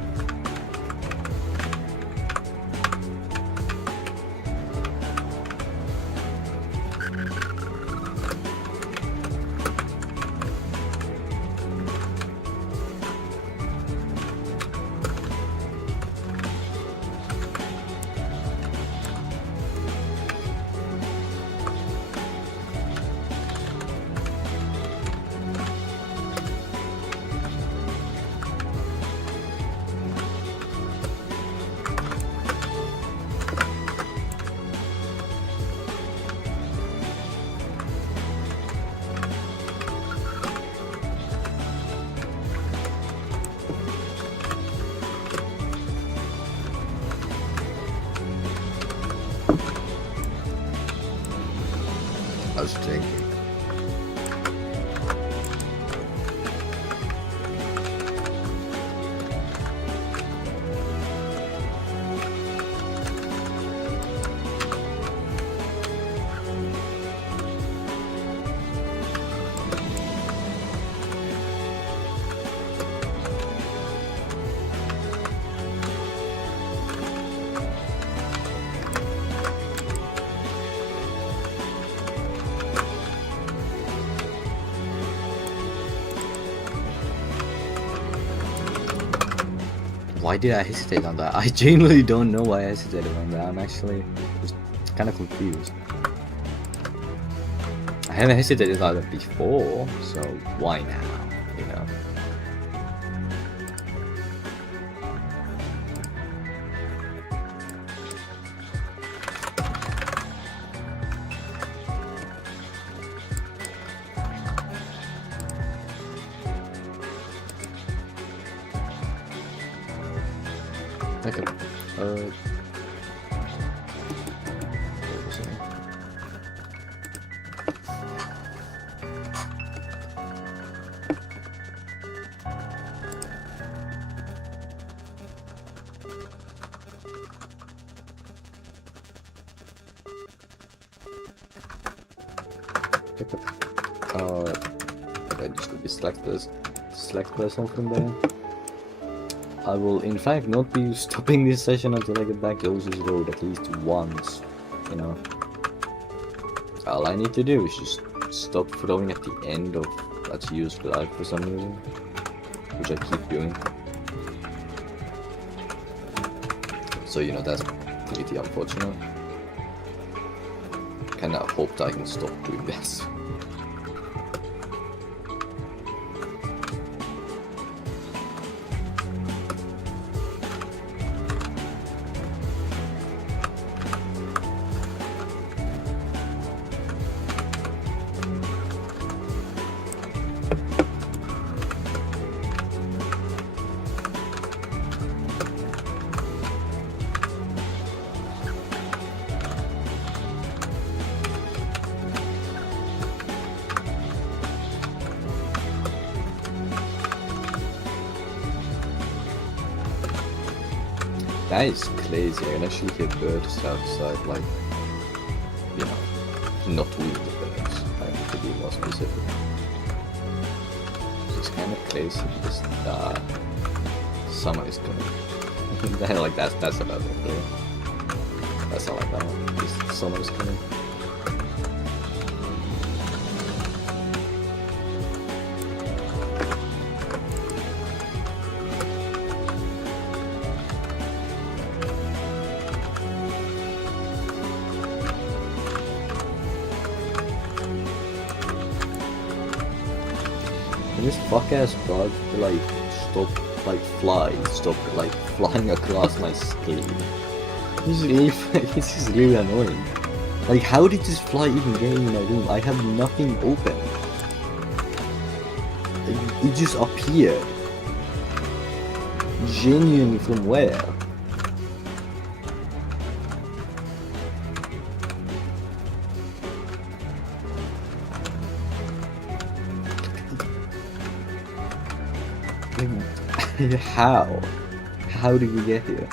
I was thinking. Why did I hesitate on that? I genuinely don't know why I hesitated on that. I'm actually just kind of confused. I haven't hesitated on that before, so why now? You know. Okay. Where was it? I just need to select person from there. I will in fact not be stopping this session until I get back to Oz's Road at least once, you know. All I need to do is just stop throwing at the end of Let's Use Life for some reason, which I keep doing. So, you know, that's pretty unfortunate. Kinda hoped I can stop doing this. That is crazy. I can actually hear birds outside, like, you know, not with the birds. I need to be more specific. It's kind of crazy because summer is coming. Like that's about it. Really. That's all I got. This summer is coming. And this fuck ass bug to like stop like flying across my screen. This is really annoying. Like, how did this fly even get in my room? I have nothing open. It just appeared. Genuinely from where? How? How did we get here?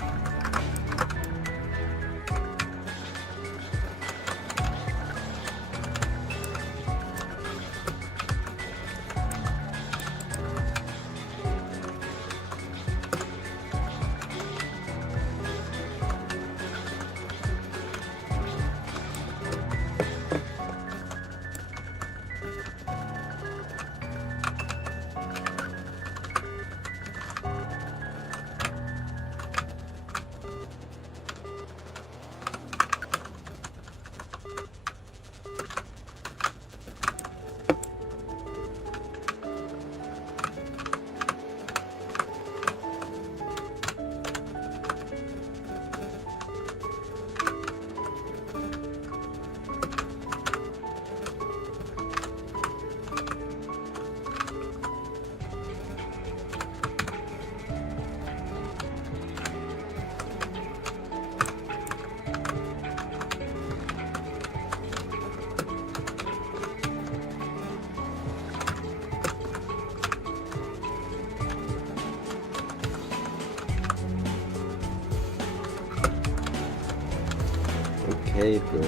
Okay, bro.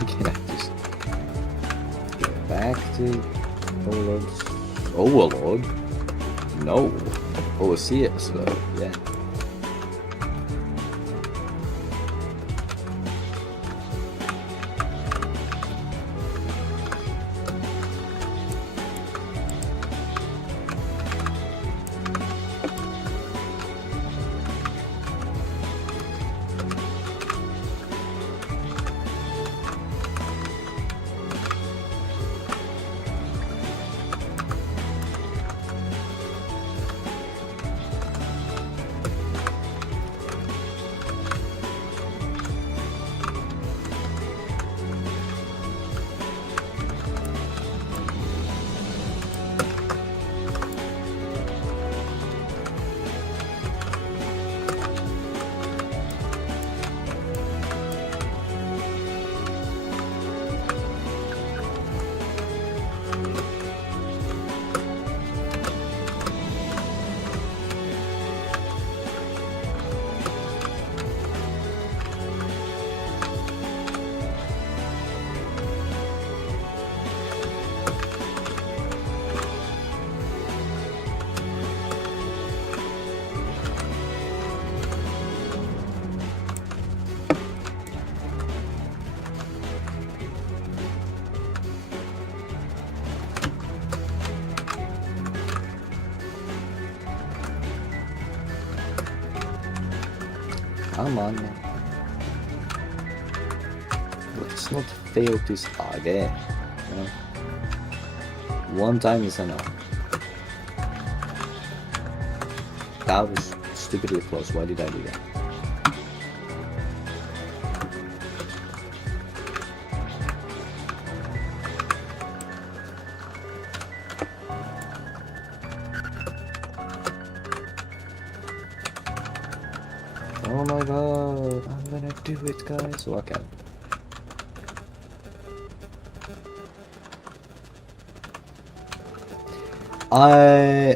Can I just get back to Overlord? No. OCS though, yeah. Come on, man. Let's not fail this again. You know? One time is enough. That was stupidly close. Why did I do that? Oh my god, I'm gonna do it, guys. Okay.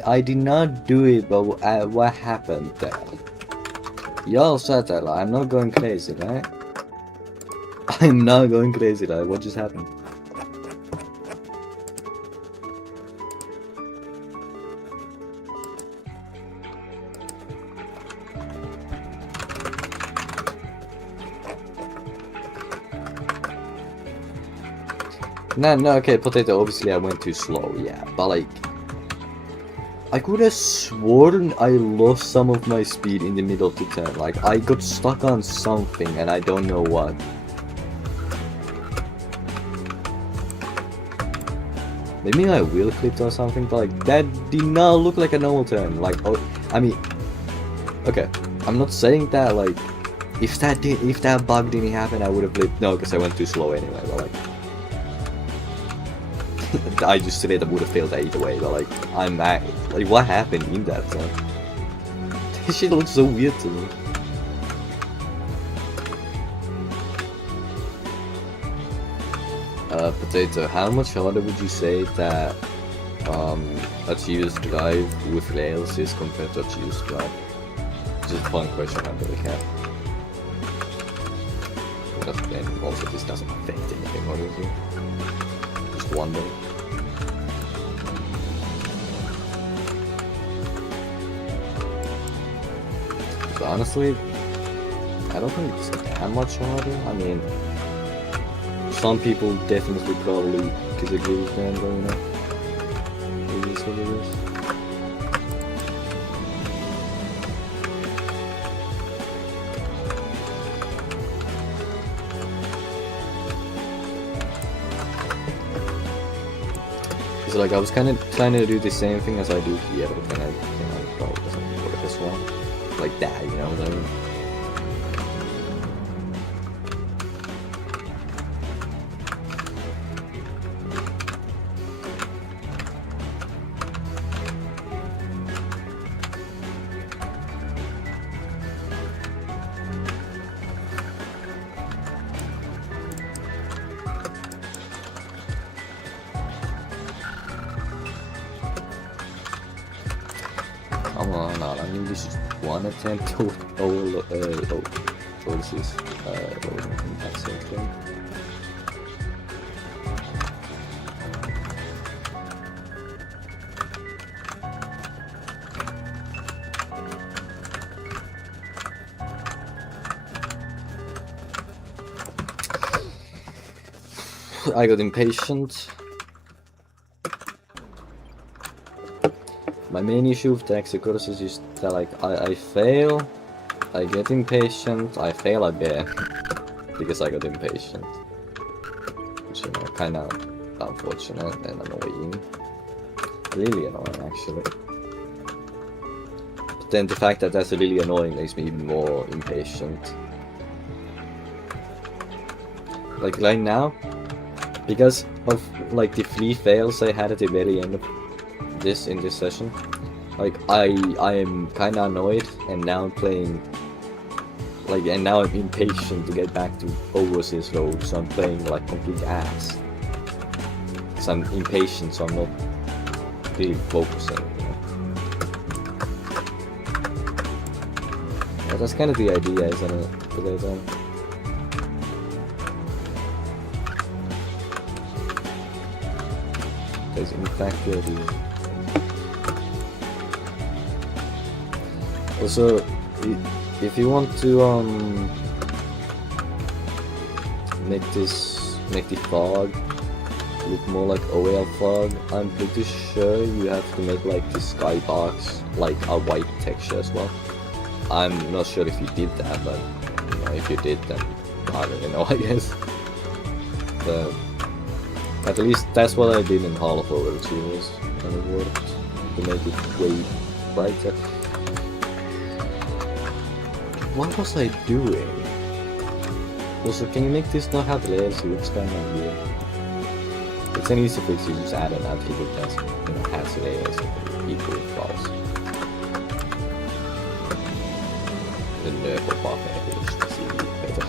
I did not do it, but what happened there? Y'all said that, like, I'm not going crazy, right? I'm not going crazy, like, what just happened? No, okay, potato, obviously I went too slow, yeah, but like, I could have sworn I lost some of my speed in the middle to turn, like, I got stuck on something and I don't know what. Maybe I will clipped or something, but like that did not look like a normal turn. Like, oh, I mean, okay, I'm not saying that like if that bug didn't happen, I would have flipped. No, because I went too slow anyway. But like, I just straight up would have failed that either way. But like, like, what happened in that turn? This shit looks so weird to me. Potato, how much harder would you say that a Chios drive with rails is compared to a Chios drive? Just a fun question I really have. Because then also this doesn't affect anything, obviously. Just wondering. So honestly, I don't think it's that much harder. I mean, some people definitely probably disagree with them, but you know, it is what it is. So like I was kind of trying to do the same thing as I do here, but then I probably doesn't work as well. Like that, you know what I mean? Come on, I mean this is one attempt to overseas accent thing. I got impatient. My main issue with the exit courses is that like I fail, I get impatient, I fail again because I got impatient, which you know kind of unfortunate and annoying, really annoying actually. But then the fact that that's really annoying makes me even more impatient. Like right now, because of like the 3 fails I had at the very end of in this session, like I am kind of annoyed, and now I'm playing like, and now I'm impatient to get back to overseas road, so I'm playing like complete ass. Cause I'm impatient, so I'm not really focusing, you know? Yeah, that's kind of the idea, isn't it? That's in fact the idea. Also, if you want to make the fog look more like OL fog, I'm pretty sure you have to make like the skybox like a white texture as well. I'm not sure if you did that, but you know, if you did, then I don't know, I guess. But at least that's what I did in Hall of Overseers, and it worked to make it way brighter. What was I doing? Also, can you make this not have layers? It looks kind of weird. It's an easy fix, you just add an attribute that, you know, has layers equal false. The nerf of buff ability to see better.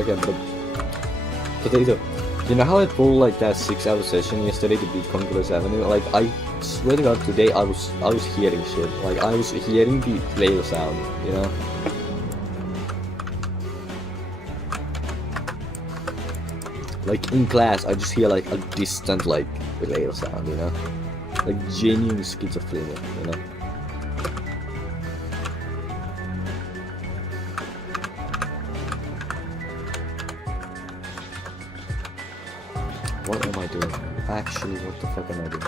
Okay, but Potato, you know how I pulled like that 6-hour session yesterday to beat Conqueror's Avenue? Like, I swear to God, today I was hearing shit. Like, I was hearing the rail sound, you know? Like, in class, I just hear like a distant like rail sound, you know? Like genuine schizophrenia, you know? What am I doing? Actually, what the fuck am I doing?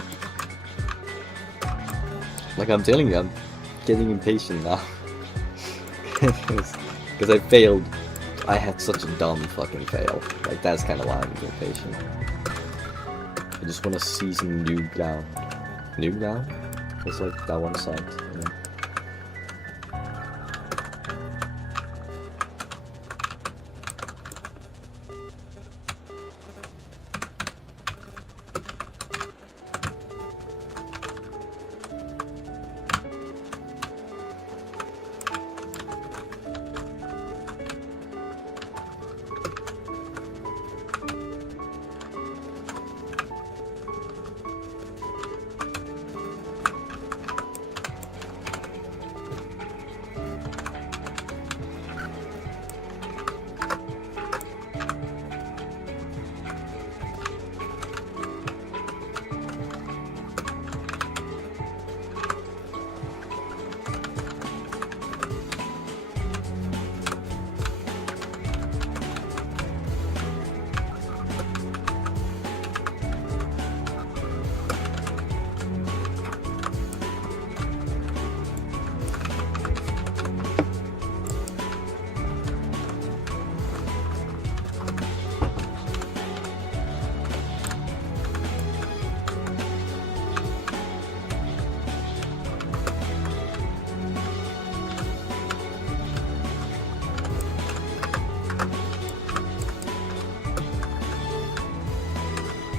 Like, I'm telling you, I'm getting impatient now. Because I failed I had such a dumb fucking fail. Like, that's kind of why I'm impatient. I just want to see some new ground. New ground? It's like that one side, you know?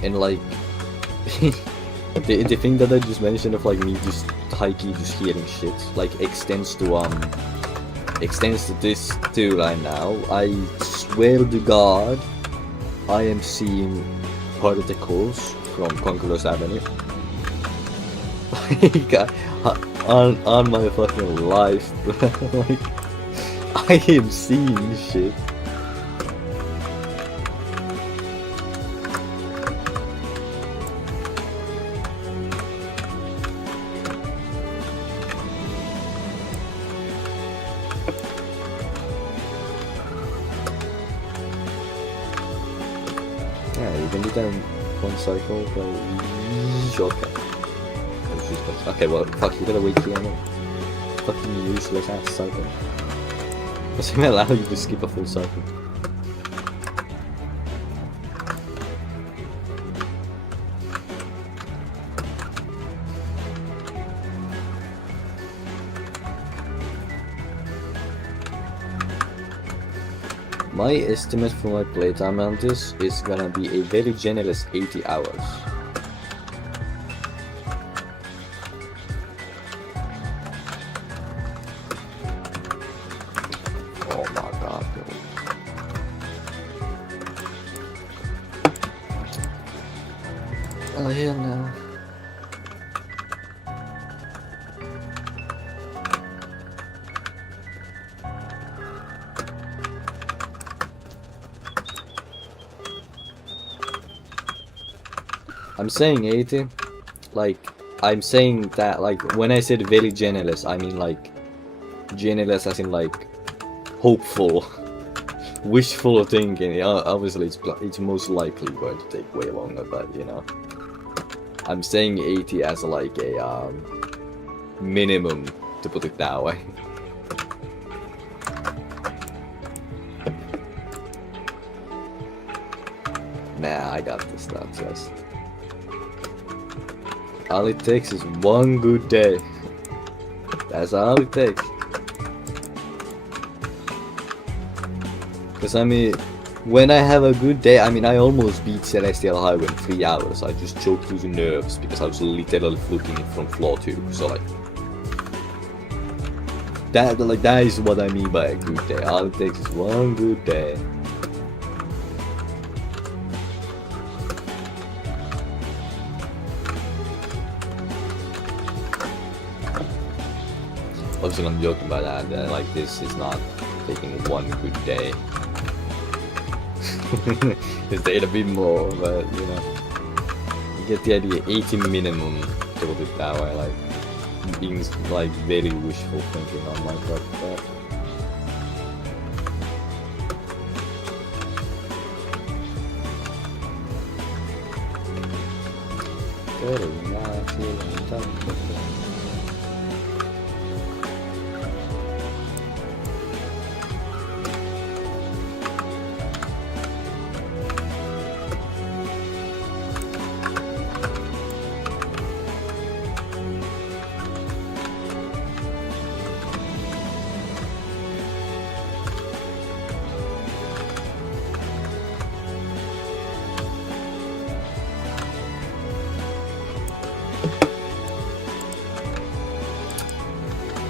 And like the thing that I just mentioned of like me just high-key just hearing shit like extends to this too right now. I swear to God, I am seeing particles from Conqueror's Avenue. Like on my fucking life, like I am seeing shit. Yeah, you can do that in one cycle, but okay. Okay, well, fuck, you gotta wait till the end. Fucking useless ass cycle. Does it allow you to skip a full cycle? My estimate for my playtime on this is gonna be a very generous 80 hours. Oh my god. Oh hell no. I'm saying 80, like, I'm saying that, like, when I said very generous, I mean, like, generous as in, like, hopeful, wishful thinking. Yeah, obviously, it's most likely going to take way longer, but, you know, I'm saying 80 as, like, a, minimum, to put it that way. Nah, I got this now, just. All it takes is one good day. That's all it takes. Because I mean, when I have a good day, I mean, I almost beat Celestial Highway in 3 hours. I just choked losing nerves because I was literally flipping it from floor 2. So like, that is what I mean by a good day. All it takes is one good day. Obviously, I'm joking about that. Like, this is not taking one good day. It's taking a bit more, but you know, you get the idea. 80 minimum, to put it that way. Like, being like very wishful thinking on my part. But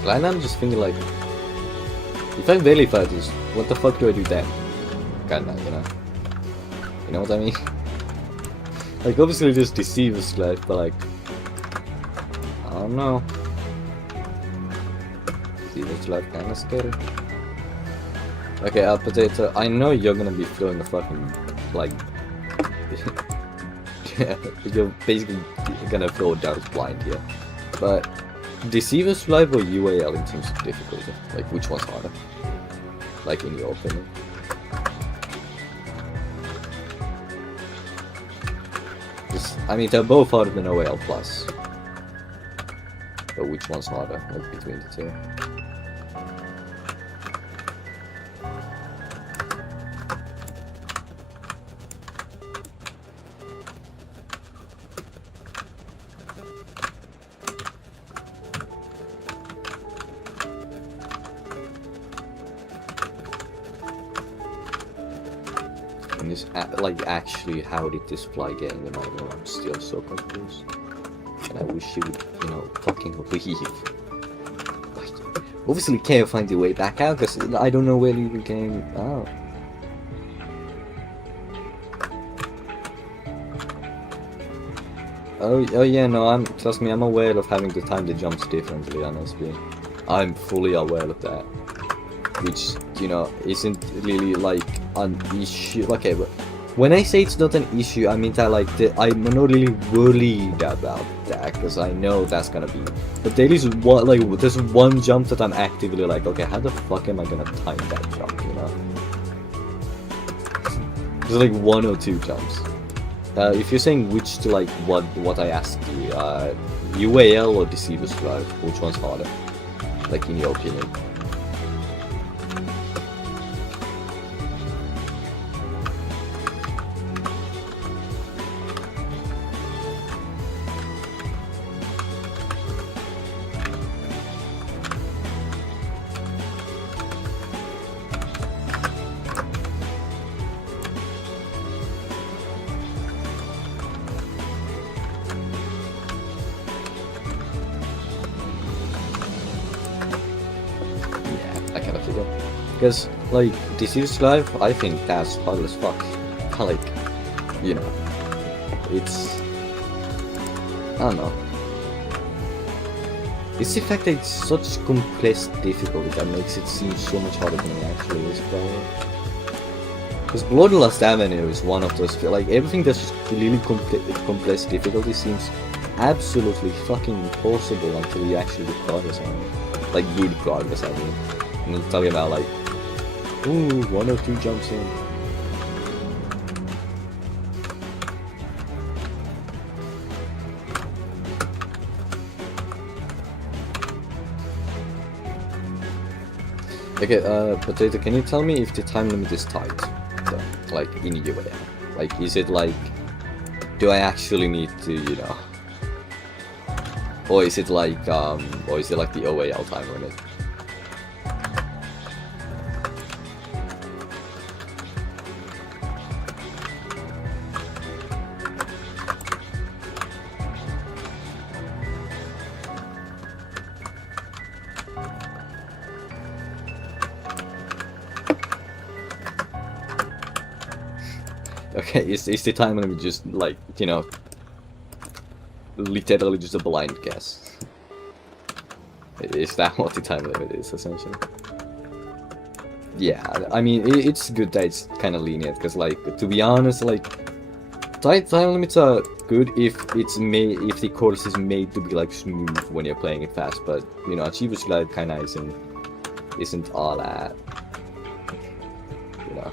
Right now I'm just thinking like, if I barely fight this, what the fuck do I do then? Kinda, you know? You know what I mean? Like, obviously there's Deceiver's Life, but like, I don't know. Deceiver's Life kinda scary. Okay, Potato, I know you're gonna be throwing a fucking, like, yeah, you're basically gonna throw a dark blind here. But, Deceiver's Life or UAL in terms of difficulty? Like, which one's harder? Like, in your opinion? I mean, they're both harder than OAL Plus. But which one's harder, like, between the two? And this, like, actually, how did this fly get in the manual? I'm still so confused. And I wish you would, you know, fucking leave. Like, obviously can't find your way back out, because I don't know where you came out. Oh yeah, no, trust me, I'm aware of having to time the jumps differently, honestly. I'm fully aware of that. Which, you know, isn't really like an issue. Okay, but when I say it's not an issue, I mean that like I'm not really worried about that, because I know that's gonna be. But there is one, like, there's one jump that I'm actively like, okay, how the fuck am I gonna time that jump? You know, there's like one or two jumps. If you're saying which to like what I asked you, UAL or Deceiver's Drive, which one's harder? Like, in your opinion? Because, like, Deceiver's Life, I think that's hard as fuck. Like, you know, it's... I don't know. It's the fact that it's such complex difficulty that makes it seem so much harder than it actually is, probably. Because Bloodlust Avenue is one of those, like, everything that's just really complex difficulty seems absolutely fucking impossible until you actually do progress on it. Like, good progress, I mean. And I'm talking about, like, ooh, one or two jumps in. Okay, Potato, can you tell me if the time limit is tight? Though, like, in UAL? Like, is it like, do I actually need to, you know? Or is it like the OAL time limit? Okay, is the time limit just like, you know, literally just a blind guess? Is that what the time limit is, essentially? Yeah, I mean, it's good that it's kind of lenient, because, like, to be honest, like, time limits are good if if the course is made to be, like, smooth when you're playing it fast, but, you know, Achiever's Life kind of isn't all that, you know.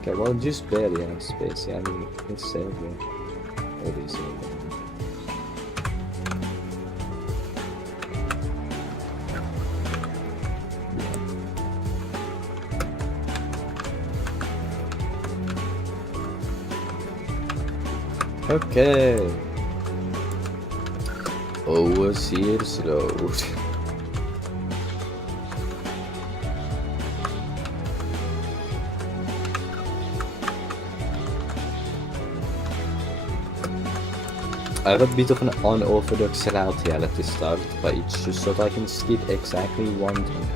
Okay, well, just barely enough space. Yeah, I mean, it's safe, yeah. It is. Okay. Overseer's Road. I have a bit of an unorthodox route here at the start, but it's just so that I can skip exactly one thing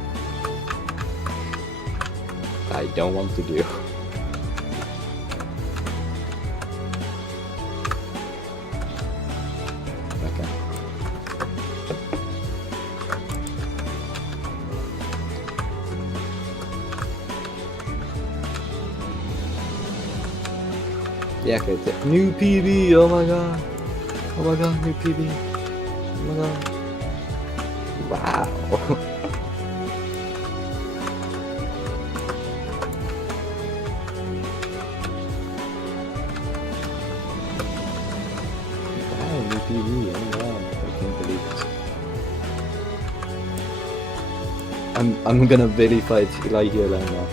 I don't want to do. Okay. Yeah, okay, new PB, oh my god. Oh my god, new PB. Oh my god. Wow. Wow, new PB, oh my god. I can't believe it. I'm gonna verify it right here right now.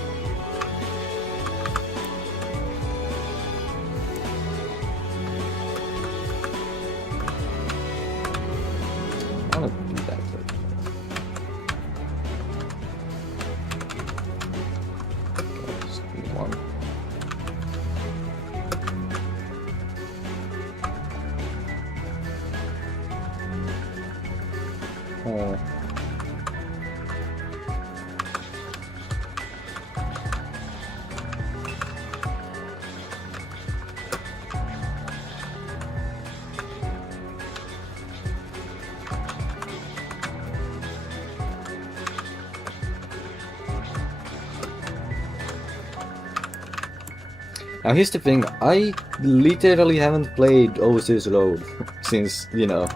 Now here's the thing, I literally haven't played Overseas Road since, you know,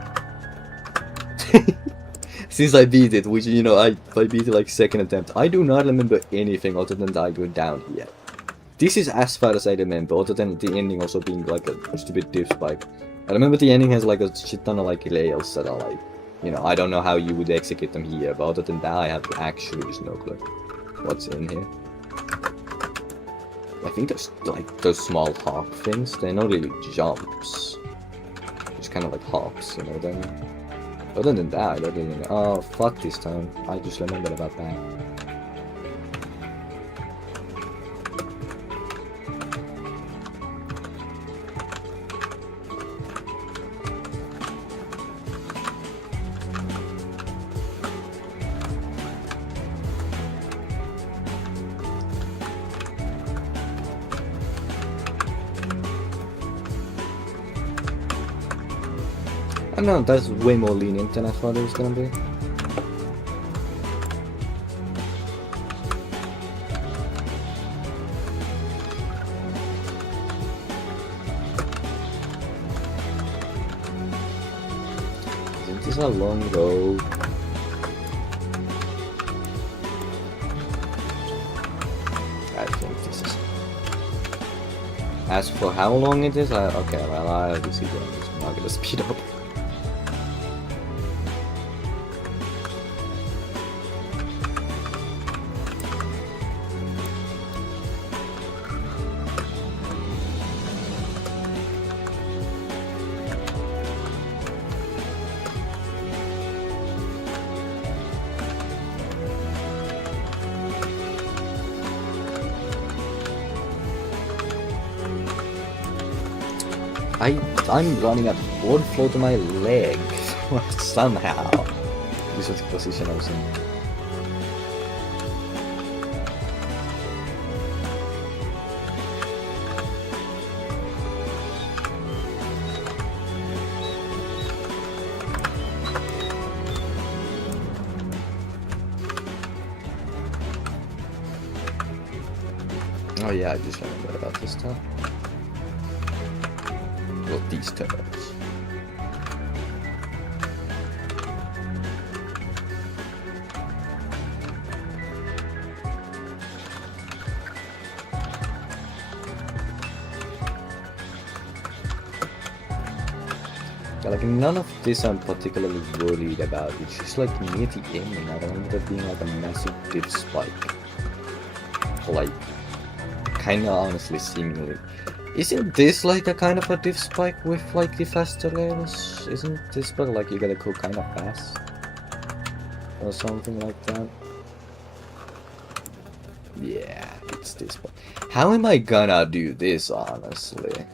since I beat it, which, you know, I beat it like second attempt. I do not remember anything other than that I go down here. This is as far as I remember, other than the ending also being like a stupid div spike. I remember the ending has like a shit ton of like rails that are like, you know, I don't know how you would execute them here, but other than that I have actually just no clue what's in here. I think there's like those small hop things, they're not really jumps. Just kind of like hops, you know what I mean? Other than that, I don't really know. Oh, fuck this time. I just remembered about that. I don't know, that's way more lenient than I thought it was gonna be. Isn't this a long road? I think this is... As for how long it is, okay, well, I obviously I'm not gonna speed up. I'm running at blood flow to my leg somehow. This is the position I was in. Oh yeah, I just remembered about this stuff. Well, these turtles. Yeah, like none of this I'm particularly worried about. It's just like near the ending, I remember there being like a massive div spike. Like, kinda honestly, seemingly. Isn't this like a kind of a div spike with like the faster rails? Isn't this but like you gotta go kind of fast? Or something like that? Yeah, it's this one. How am I gonna do this, honestly?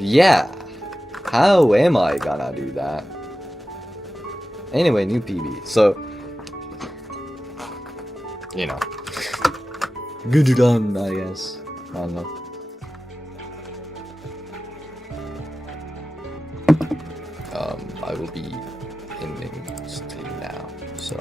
Yeah. How am I gonna do that? Anyway, new PB. So, you know, good done, I guess. I don't know. I will be ending stream now, so.